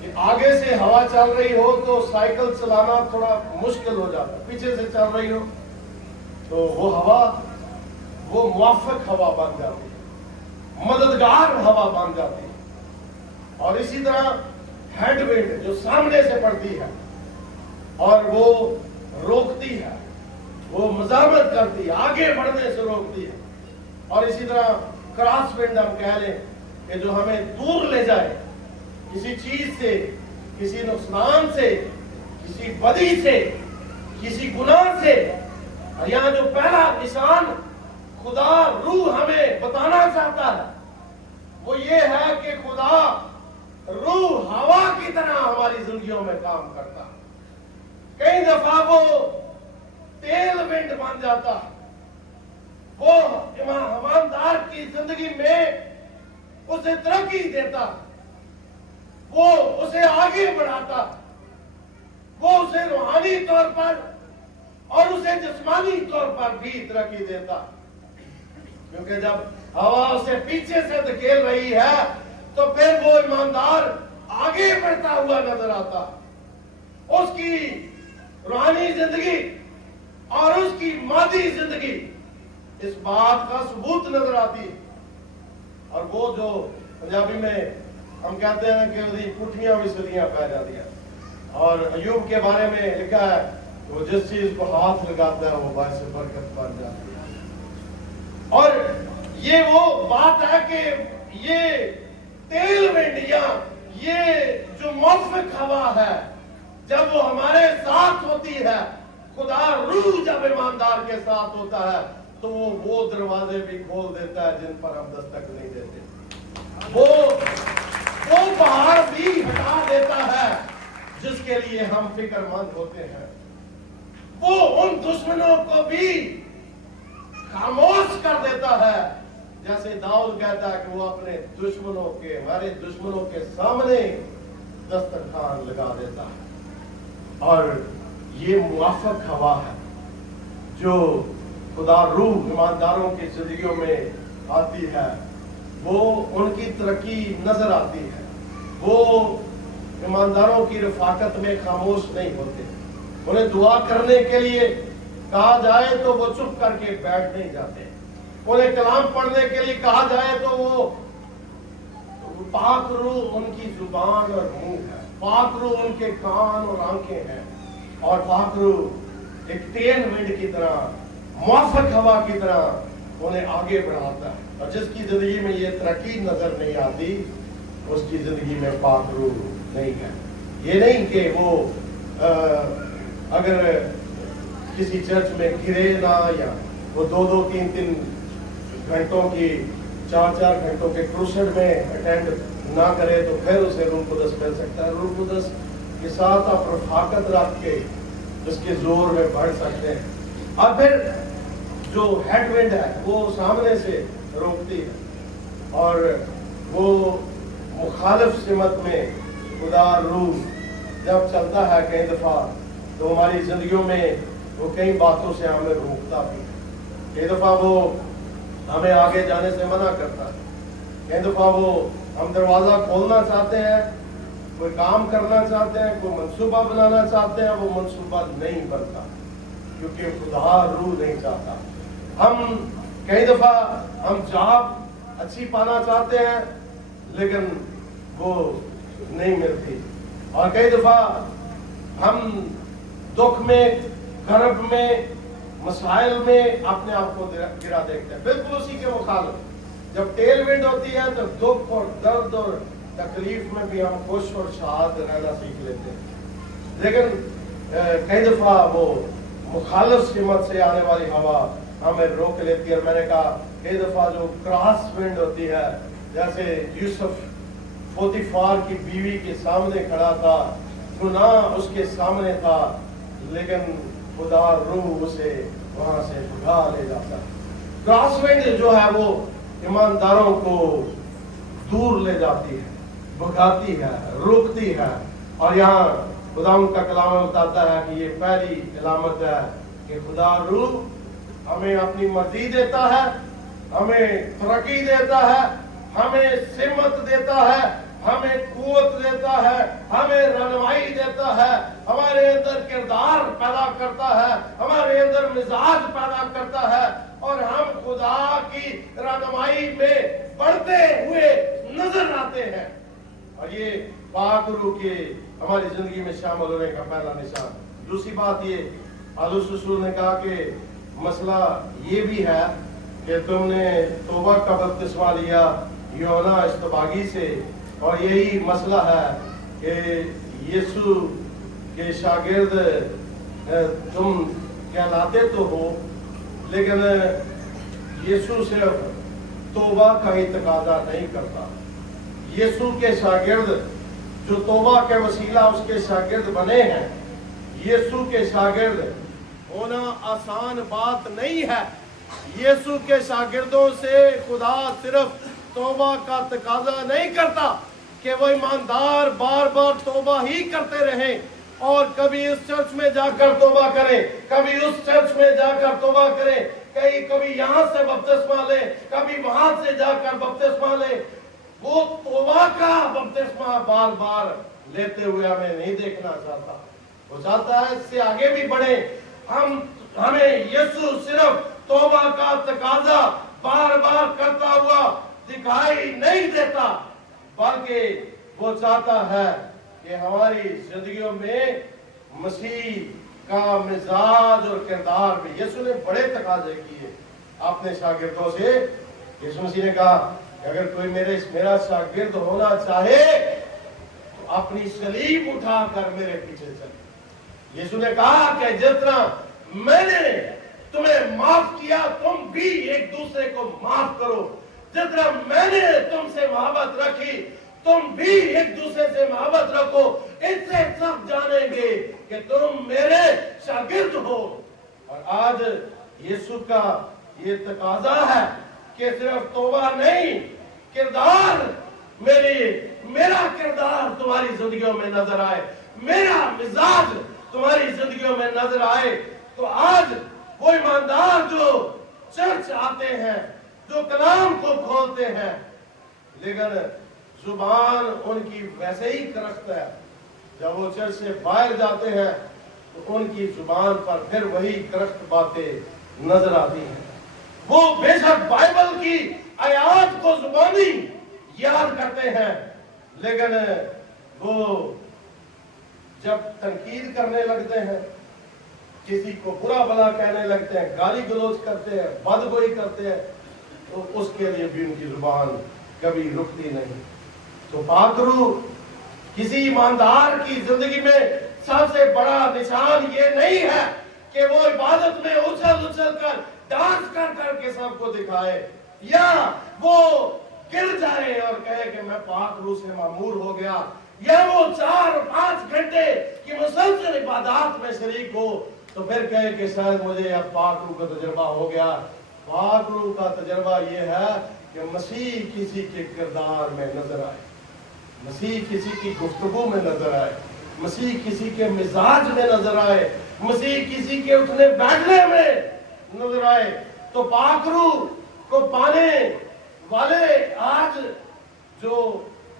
कि आगे से हवा चल रही हो तो साइकिल चलाना थोड़ा मुश्किल हो जाता है, पीछे से चल रही हो तो वो हवा वो मुआफक हवा बन जाती है, मददगार हवा बन जाती है। और इसी तरह हेड विंड जो सामने से पड़ती है और वो रोकती है, वो मज़ामत करती है, आगे बढ़ने से रोकती है। और इसी तरह क्रॉस विंड हम कह लें कि जो हमें दूर ले जाए किसी चीज से, किसी नुकसान से, किसी बदी से, किसी गुनाह से। और यहाँ जो पहला निशान खुदा रूह हमें बताना चाहता है वो ये है कि खुदा रूह हवा की तरह हमारी जिंदगियों में काम करता है। कई दफा वो टेल विंड बन जाता है, वो ईमानदार की जिंदगी में उसे तरक्की देता, वो उसे आगे बढ़ाता, वो उसे रूहानी तौर पर और उसे जिस्मानी तौर पर भी तरक्की देता। क्योंकि जब हवा उसे पीछे से धकेल रही है तो फिर वो ईमानदार आगे बढ़ता हुआ नजर आता, उसकी रूहानी जिंदगी और उसकी मादी जिंदगी इस बात का सबूत नजर आती है। और वो जो पंजाबी में हम कहते हैं कि पुठियां भी सदियां पै जाती हैं। और अयूब के बारे में लिखा है वो जिस चीज को हाथ लगाता है वो बायस बरकत बन जाती है। और ये वो बात है कि ये तेल विंड या ये जो मौफिक हवा है जब वो हमारे साथ होती है, खुदा रूह जब ईमानदार के साथ होता है तो वो दरवाजे भी खोल देता है जिन पर हम दस्तक नहीं देते। वो पहाड़ भी हटा देता है जिसके लिए हम फिक्रमंद होते हैं। वो उन दुश्मनों को भी खामोश कर देता है, जैसे दाऊद कहता है कि वो अपने दुश्मनों के, हमारे दुश्मनों के सामने दस्तरखान लगा देता है। और ये मुआफक हवा है जो खुदा रूह ईमानदारों की जिंदगियों में आती है, वो उनकी तरक्की नजर आती है। वो ईमानदारों की रफाकत में खामोश नहीं होते। उन्हें दुआ करने के लिए कहा जाए तो वो चुप करके बैठ नहीं जाते। उन्हें कलाम पढ़ने के लिए कहा जाए तो वो पाक रूह उनकी जुबान और मुंह है, पाक रूह उनके कान और आंखें हैं, और पाक रूह एक टेल विंड की तरह, मुआफक हवा की तरह उन्हें आगे बढ़ाता है। और जिसकी जिंदगी में ये तरक्की नजर नहीं आती उसकी जिंदगी में पाक रूह नहीं है। ये नहीं कि वो अगर किसी चर्च में गिरे ना, या वो 2-2, 3-3 घंटों की 4-4 घंटों के क्रूसेड में अटेंड ना करे तो फिर उसे रूह कुदस मिल सकता है। रूह कुदस के साथ आप रफाकत रख के उसके जोर में बढ़ सकते हैं। और फिर जो हेडविंड है वो सामने से रोकती है, और वो मुखालिफ सिमत में खुदा रूह जब चलता है कई दफा तो हमारी जिंदगियों में वो कई बातों से हमें रोकता भी है। कई दफ़ा वो हमें आगे जाने से मना करता है। कई दफ़ा वो हम दरवाज़ा खोलना चाहते हैं, कोई काम करना चाहते हैं, कोई मंसूबा बनाना चाहते हैं, वो मंसूबा नहीं बनता क्योंकि खुदा रूह नहीं चाहता। हम कई दफ़ा हम जॉब अच्छी पाना चाहते हैं लेकिन वो नहीं मिलती, और कई दफ़ा हम दुख में, कर्ब में, मसाइल में अपने आप को गिरा देखते हैं। बिल्कुल उसी के मुखालिफ जब टेल विंड होती है तो दुख और दर्द और तकलीफ में भी हम खुश और शाद रहना सीख लेते हैं। लेकिन कई दफ़ा वो मुखालिफ सिमत से आने वाली हवा हमें रोक लेती है। मैंने कहा कई दफ़ा जो क्रॉस विंड होती है, जैसे यूसुफ पोतीफार की बीवी के सामने खड़ा था, गुनाह उसके सामने था, लेकिन खुदा रूह उसे वहां से भगा ले जाता। क्रॉस विंड जो है वो ईमानदारों को दूर ले जाती है, भगाती है, रोकती है। और यहाँ खुदा का कलाम बताता है कि ये पहली अलामत है कि खुदा रूह हमें अपनी मर्जी देता है, हमें तरक्की देता है, हमें सिमत देता है, हमें कुव्वत देता है, हमें रहनुमाई देता है, हमारे अंदर किरदार पैदा करता है, हमारे अंदर मिजाज पैदा करता है, और हम खुदा की रहनुमाई में बढ़ते हुए नजर आते हैं। और ये पाक रूह के हमारी जिंदगी में शामिल होने का पहला निशान। दूसरी बात ये, पालूस रसूल ने कहा कि मसला ये भी है कि तुमने तौबा का बपतिस्मा लिया यूहन्ना इस्तबागी से, और यही मसला है कि यीशु के शागिर्द तुम कहलाते तो हो, लेकिन यीशु सिर्फ तौबा का ही तकाजा नहीं करता। यीशु के शागिर्द जो तौबा के वसीला उसके शागिर्द बने हैं, यीशु के शागिर्द होना आसान बात नहीं है। यीशु के शागिर्दों से खुदा सिर्फ तौबा का तकाजा नहीं करता कि वो ईमानदार बार बार तौबा ही करते रहें, और कभी इस चर्च में जाकर तौबा करें, कभी उस चर्च में जाकर तौबा करें, कभी यहाँ से बपतिस्मा ले, कभी वहां से जाकर बपतिस्मा ले। वो तौबा का बपतिस्मा बार बार लेते हुए हमें नहीं देखना चाहता। वो चाहता है इससे आगे भी बढ़े। हमें यीशु सिर्फ तौबा का तकाजा बार बार करता हुआ दिखाई नहीं देता, बल्कि वो चाहता है कि हमारी जिंदगियों में मसीह का मिजाज और किरदार भी। यीशु ने बड़े तकाजे किए अपने शागिर्दों से। यीशु मसीह ने कहा कि अगर कोई मेरा शागिर्द होना चाहे तो अपनी सलीब उठाकर मेरे पीछे चले। यीशु ने कहा कि जितना मैंने तुम्हें माफ किया तुम भी एक दूसरे को माफ करो, जितना मैंने तुमसे मोहब्बत रखी तुम भी एक दूसरे से मोहब्बत रखो, इससे सब जानेंगे कि तुम मेरे शागिर्द हो। और आज यीशु का ये तकाजा है कि सिर्फ तौबा नहीं, किरदार मेरा किरदार तुम्हारी जिंदगियों में नजर आए, मेरा मिजाज तुम्हारी जिंदगियों में नजर आए। तो आज वो ईमानदार जो चर्च आते हैं, जो कलाम को खोलते हैं, लेकिन जुबान उनकी वैसे ही करख्त है, जब वो चर्च से बाहर जाते हैं तो उनकी जुबान पर फिर वही करख्त बातें नजर आती हैं। वो बेशक बाइबल की आयात को जुबानी याद करते हैं, लेकिन वो जब तनकीद करने लगते हैं, किसी को बुरा भला कहने लगते हैं, गाली गलौज करते हैं, बदगोई करते हैं, तो उसके लिए भी उनकी जुबान कभी रुकती नहीं। तो पाक रूह किसी ईमानदार की जिंदगी में सबसे बड़ा निशान ये नहीं है कि वो इबादत में उछल उछल कर डांस कर करके सबको दिखाए, या वो गिर जाए और कहे कि मैं पाक रूह से मामूर हो गया, या वो 4-5 घंटे की मुसलसल इबादत में शरीक हो तो फिर कहे कि शायद मुझे अब पाक रूह का तजर्बा हो गया। पाक रूह का तजर्बा ये है कि मसीह किसी के किरदार में नजर आए, मसीह किसी की गुफ्तगू में नजर आए, مسیح کسی کے مزاج میں نظر آئے، مسیح کسی کے اٹھنے بیٹھنے میں نظر آئے، تو پاک روح کو پانے والے آج جو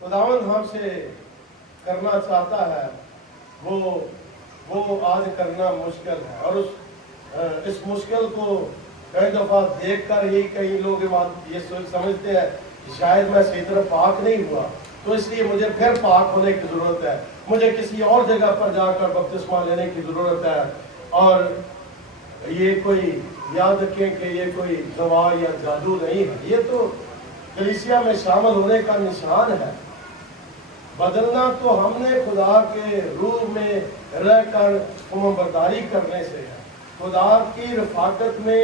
خداوند ہم سے کرنا چاہتا ہے وہ آج کرنا مشکل ہے، اور اس مشکل کو کئی دفعہ دیکھ کر ہی کئی لوگ یہ سمجھتے ہیں کہ شاید میں صحیح طرح پاک نہیں ہوا، تو اس لیے مجھے پھر پاک ہونے کی ضرورت ہے، مجھے کسی اور جگہ پر جا کر بپتسمہ لینے کی ضرورت ہے۔ اور یہ کوئی یاد رکھیں کہ یہ کوئی دوا یا جادو نہیں ہے، یہ تو کلیسیا میں شامل ہونے کا نشان ہے۔ بدلنا تو ہم نے خدا کے روح میں رہ کر فرمانبرداری کرنے سے ہے، خدا کی رفاقت میں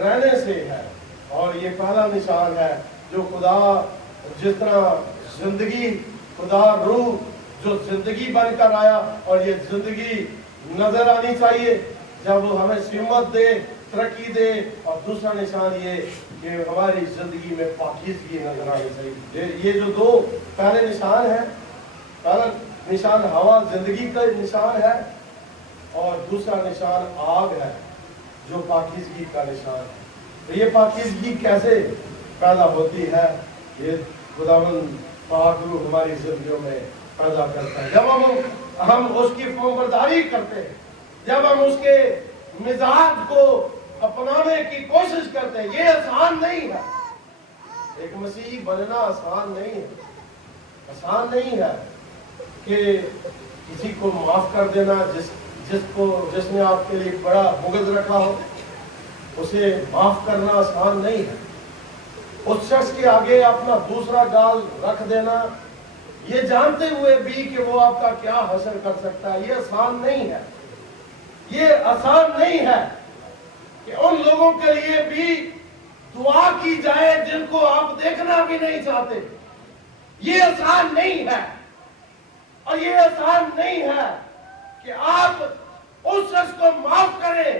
رہنے سے ہے، اور یہ پہلا نشان ہے جو خدا جس طرح زندگی، خدا روح جو زندگی بن کر آیا، اور یہ زندگی نظر آنی چاہیے جب وہ ہمیں سمت دے، ترقی دے، اور دوسرا نشان یہ کہ ہماری زندگی میں پاکیزگی نظر آنی چاہیے۔ یہ جو دو پہلے نشان ہیں، پہلا نشان ہوا زندگی کا نشان ہے، اور دوسرا نشان آگ ہے جو پاکیزگی کا نشان ہے۔ تو یہ پاکیزگی کیسے پیدا ہوتی ہے؟ یہ خداوند پاک روح ہماری زندگیوں میں پیدا کرتا ہے۔ جب ہم اس کی فرمانبرداری کرتے ہیں، جب ہم اس کے مزاج کو اپنانے کی کوشش کرتے ہیں، یہ آسان نہیں ہے۔ ایک مسیحی بننا آسان نہیں ہے، آسان نہیں ہے کہ کسی کو معاف کر دینا، جس نے آپ کے لیے بڑا بغض رکھا ہو، اسے معاف کرنا آسان نہیں ہے۔ اس شخص کے آگے اپنا دوسرا گال رکھ دینا، یہ جانتے ہوئے بھی کہ وہ آپ کا کیا حشر کر سکتا ہے، یہ آسان نہیں ہے۔ یہ آسان نہیں ہے کہ ان لوگوں کے لیے بھی دعا کی جائے جن کو آپ دیکھنا بھی نہیں چاہتے، یہ آسان نہیں ہے۔ اور یہ آسان نہیں ہے کہ آپ اس شخص کو معاف کریں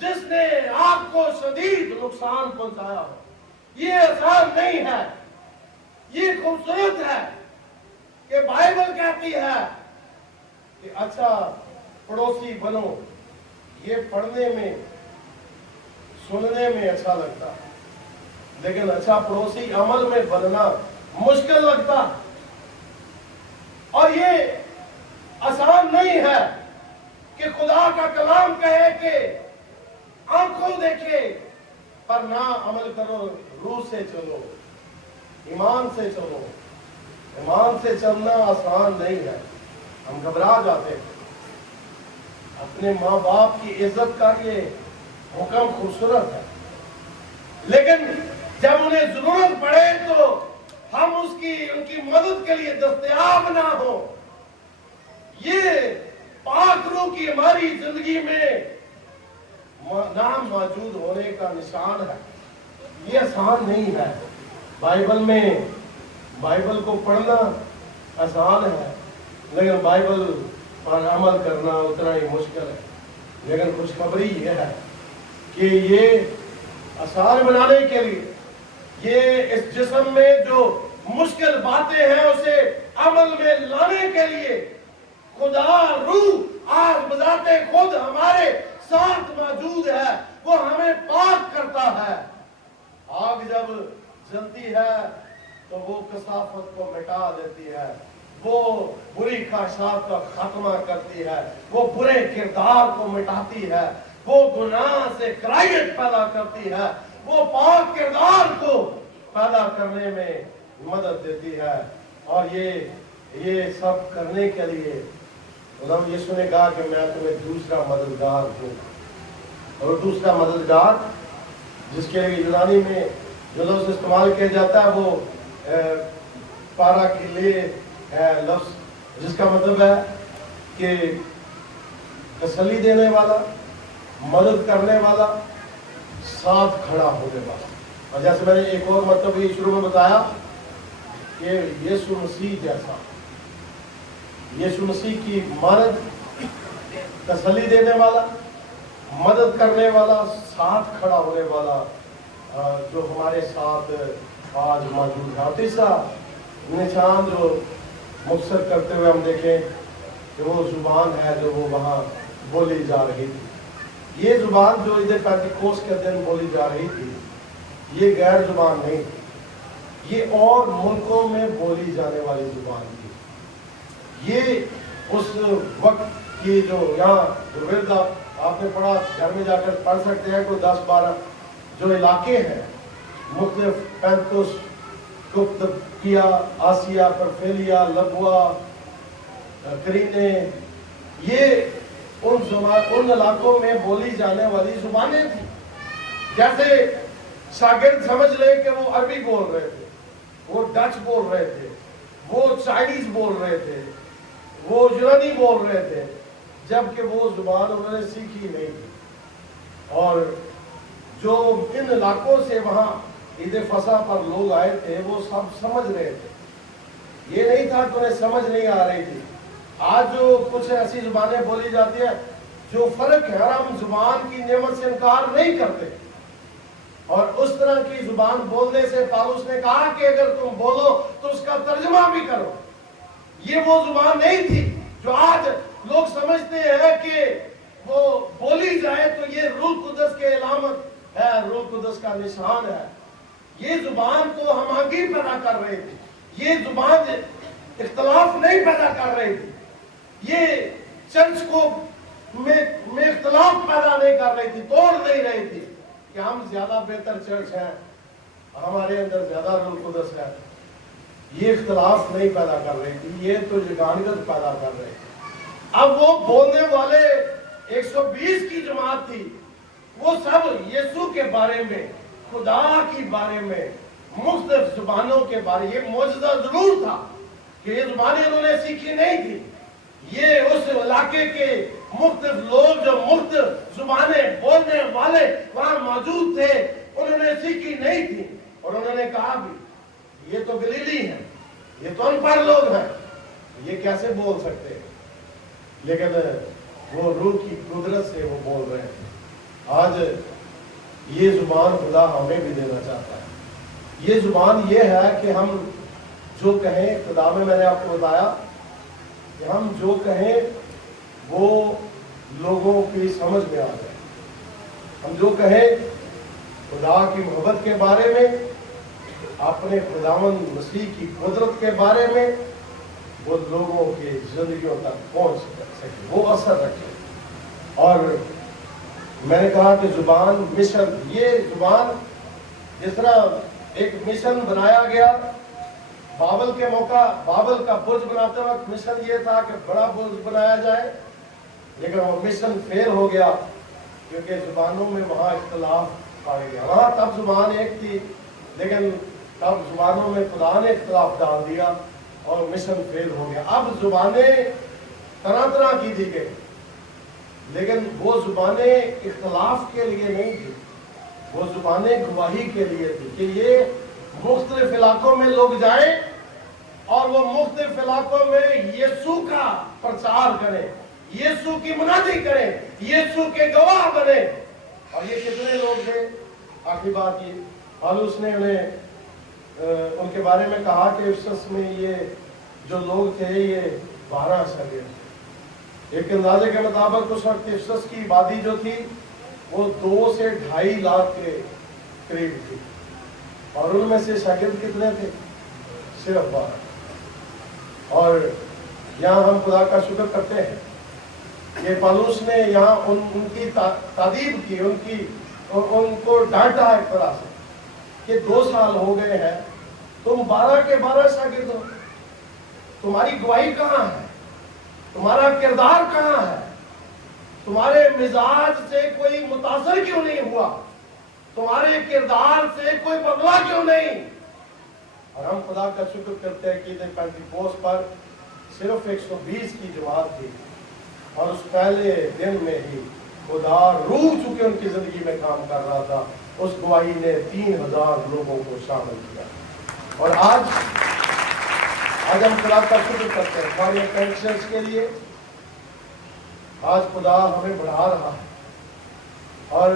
جس نے آپ کو شدید نقصان پہنچایا ہو، یہ آسان نہیں ہے۔ یہ خوبصورت ہے کہ بائبل کہتی ہے کہ اچھا پڑوسی بنو، یہ پڑھنے میں سننے میں اچھا لگتا، لیکن اچھا پڑوسی عمل میں بننا مشکل لگتا، اور یہ آسان نہیں ہے کہ خدا کا کلام کہے کہ آنکھوں دیکھے پر نہ عمل کرو، روح سے چلو، ایمان سے چلو۔ ایمان سے چلنا آسان نہیں ہے، ہم گھبرا جاتے ہیں۔ اپنے ماں باپ کی عزت کا یہ حکم خوبصورت ہے، لیکن جب انہیں ضرورت پڑے تو ہم ان کی مدد کے لیے دستیاب نہ ہو۔ یہ پاک روح کی ہماری زندگی میں نام موجود ہونے کا نشان ہے۔ یہ آسان نہیں ہے۔ بائبل کو پڑھنا آسان ہے، لیکن بائبل پر عمل کرنا اتنا ہی مشکل ہے۔ لیکن خوشخبری یہ ہے کہ یہ آسان بنانے کے لیے، یہ اس جسم میں جو مشکل باتیں ہیں اسے عمل میں لانے کے لیے خدا روح آج بذات خود ہمارے ساتھ موجود ہے، وہ ہمیں پاک کرتا ہے۔ آگ جب جلتی ہے تو وہ کثافت کو مٹا دیتی ہے، وہ بری خواہشات کا خاتمہ کرتی ہے، وہ برے کردار کو مٹاتی ہے، وہ گناہ سے کرائیت پیدا کرتی ہے، وہ پاک کردار کو پیدا کرنے میں مدد دیتی ہے۔ اور یہ سب کرنے کے لیے خدا یسوع نے کہا کہ میں تمہیں دوسرا مددگار ہوں، اور دوسرا مددگار جس کے لیے یونانی میں جو لفظ استعمال کیا جاتا ہے وہ پارا کے لیے لفظ جس کا مطلب ہے کہ تسلی دینے والا، مدد کرنے والا، ساتھ کھڑا ہونے والا۔ اور جیسے میں نے ایک اور مطلب یہ شروع میں بتایا کہ یسوع مسیح جیسا، یسوع مسیح کی مانند تسلی دینے والا، مدد کرنے والا، ساتھ کھڑا ہونے والا جو ہمارے ساتھ آج موجود ہے۔ اور تیسرا نشان جو مختصر کرتے ہوئے ہم دیکھیں کہ وہ زبان ہے جو وہ وہاں بولی جا رہی تھی۔ یہ زبان جو عید پینتیکوس کے دن بولی جا رہی تھی، یہ غیر زبان نہیں تھی، یہ اور ملکوں میں بولی جانے والی زبان تھی۔ یہ اس وقت کی جو یہاں ورد آپ نے پڑھا، گھر میں جا کر پڑھ سکتے ہیں، کوئی 10-12 جو علاقے ہیں مختلف، پینتوس، کپتکیا، آسیا، پرفیلیا، لبوا، کرینے، یہ ان علاقوں میں بولی جانے والی زبانیں تھیں۔ جیسے شاگرد سمجھ لیں کہ وہ عربی بول رہے تھے، وہ ڈچ بول رہے تھے، وہ چائنیز بول رہے تھے، وہ یونانی بول رہے تھے، جبکہ وہ زبان انہوں نے سیکھی نہیں تھی۔ اور جو ان علاقوں سے وہاں عید فصح پر لوگ آئے تھے وہ سب سمجھ رہے تھے، یہ نہیں تھا کہ انہیں سمجھ نہیں آ رہی تھی۔ آج جو کچھ ایسی زبانیں بولی جاتی ہیں جو فرق ہے، اور ہم زبان کی نعمت سے انکار نہیں کرتے، اور اس طرح کی زبان بولنے سے پالوس نے کہا کہ اگر تم بولو تو اس کا ترجمہ بھی کرو۔ یہ وہ زبان نہیں تھی جو آج لوگ سمجھتے ہیں کہ وہ بولی جائے تو یہ روح القدس کے علامت ہے، روح القدس کا نشان ہے۔ یہ زبان تو ہم آگے پیدا کر رہے تھے، یہ زبان اختلاف نہیں پیدا کر رہی تھی، یہ چرچ کو میں اختلاف پیدا نہیں کر رہی تھی، توڑ نہیں رہی تھی کہ ہم زیادہ بہتر چرچ ہیں، ہمارے اندر زیادہ روح القدس ہے۔ یہ اختلاف نہیں پیدا کر رہی تھی، یہ تو یگانگت پیدا کر رہے تھے۔ اب وہ بولنے والے 120 کی جماعت تھی، وہ سب یسوع کے بارے میں، خدا کی بارے میں، مختلف زبانوں کے بارے، یہ معجزہ ضرور تھا کہ یہ زبانیں انہوں نے سیکھی نہیں تھی۔ یہ اس علاقے کے مختلف لوگ جو مختلف زبانیں بولنے والے وہاں موجود تھے، انہوں نے سیکھی نہیں تھی، اور انہوں نے کہا بھی یہ تو گلیلی ہیں، یہ تو ان پڑھ لوگ ہیں، یہ کیسے بول سکتے ہیں؟ لیکن وہ روح کی قدرت سے وہ بول رہے ہیں۔ آج یہ زبان خدا ہمیں بھی دینا چاہتا ہے۔ یہ زبان یہ ہے کہ ہم جو کہیں، خدا میں نے آپ کو بتایا کہ ہم جو کہیں وہ لوگوں کی سمجھ میں آ جائے۔ ہم جو کہیں خدا کی محبت کے بارے میں، اپنے خداوند مسیح کی قدرت کے بارے میں، وہ لوگوں کی زندگیوں تک پہنچ سکے، وہ اثر رکھے۔ اور میں نے کہا کہ زبان مشن، یہ زبان جس طرح ایک مشن بنایا گیا بابل کے موقع، بابل کا برج بناتے وقت مشن یہ تھا کہ بڑا برج بنایا جائے، لیکن وہ مشن فیل ہو گیا کیونکہ زبانوں میں وہاں اختلاف پایا گیا۔ وہاں تب زبان ایک تھی، لیکن تب زبانوں میں خدا نے اختلاف ڈال دیا اور مشن فیل ہو گیا۔ اب زبانیں طرح طرح کی دی گئی، لیکن وہ زبانیں اختلاف کے لیے نہیں تھی، وہ زبانیں گواہی کے لیے تھی کہ یہ مختلف علاقوں میں لوگ جائیں اور وہ مختلف علاقوں میں یسوع کا پرچار کریں، یسوع کی منادی کریں، یسوع کے گواہ بنے۔ اور یہ کتنے لوگ تھے؟ آخری بات یہ پالوس نے انہیں ان کے بارے میں کہا کہ افسس میں یہ جو لوگ تھے یہ 12 شاگرد تھے۔ ایک اندازے کے مطابق اس وقت افسس کی آبادی جو تھی وہ 2 سے 2.5 لاکھ کے قریب تھی، اور ان میں سے شاگرد کتنے تھے؟ صرف 12۔ اور یہاں ہم خدا کا شکر کرتے ہیں کہ پالوس نے یہاں ان کی تعریف کی، ان کو ڈانٹا ایک طرح سے کہ 2 سال ہو گئے ہیں، تم 12 کے 12 شاگرد ہو، تمہاری گواہی کہاں ہے؟ تمہارا کردار کہاں ہے؟ تمہارے مزاج سے کوئی متاثر کیوں نہیں ہوا؟ تمہارے کردار سے کوئی بدلا کیوں نہیں؟ اور ہم خدا کا شکر کرتے ہیں کہ پینتیکوس پر صرف 120 کی جماعت تھی، اور اس پہلے دن میں ہی خدا روح چونکہ ان کی زندگی میں کام کر رہا تھا، اس گواہی نے 3000 لوگوں کو شامل کیا۔ اور آج ہم خدا کا شکر کرتے ہیں ہمارے کنشنس کے لیے۔ آج خدا ہمیں بڑھا رہا ہے، اور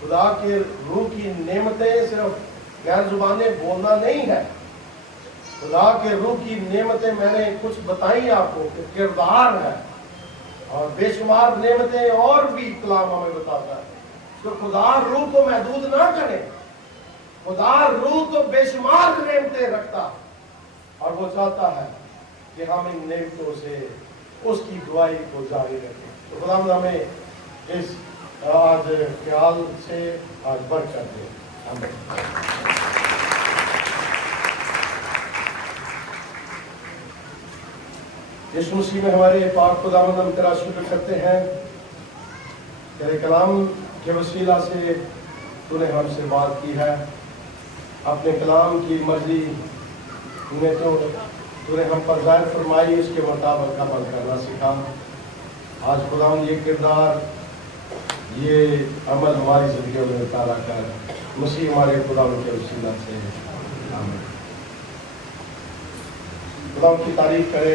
خدا کے روح کی نعمتیں صرف غیر زبانیں بولنا نہیں ہے، खुदा के रूह की नेमतें मैंने कुछ बताई आपको कि किरदार है, और बेशुमार नेमतें और भी कलाम हमें बताता है। तो खुदा रूह को महदूद ना करें, खुदा रूह तो बेशुमार नेमतें रखता और वो चाहता है कि हम इन नेमतों से उसकी दुआई को जारी रखें। तो खुदा हमें इस आज ख्याल से आज बरकत दे। यीशु मसीह में हमारे पाक खुदावंद हम तेरा शुक्र करते हैं, तेरे कलाम के वसीला से तूने हमसे बात की है, अपने कलाम की मर्जी तूने हम पर ज़ाहिर फरमाई, उसके मुताबिक अमल करना सिखा। आज खुदावंद ये किरदार, ये अमल हमारी जिंदगी में उतारा कर, मसीह हमारे खुदावंद के वसीला से आमीन। खुदावंद की तारीफ करें।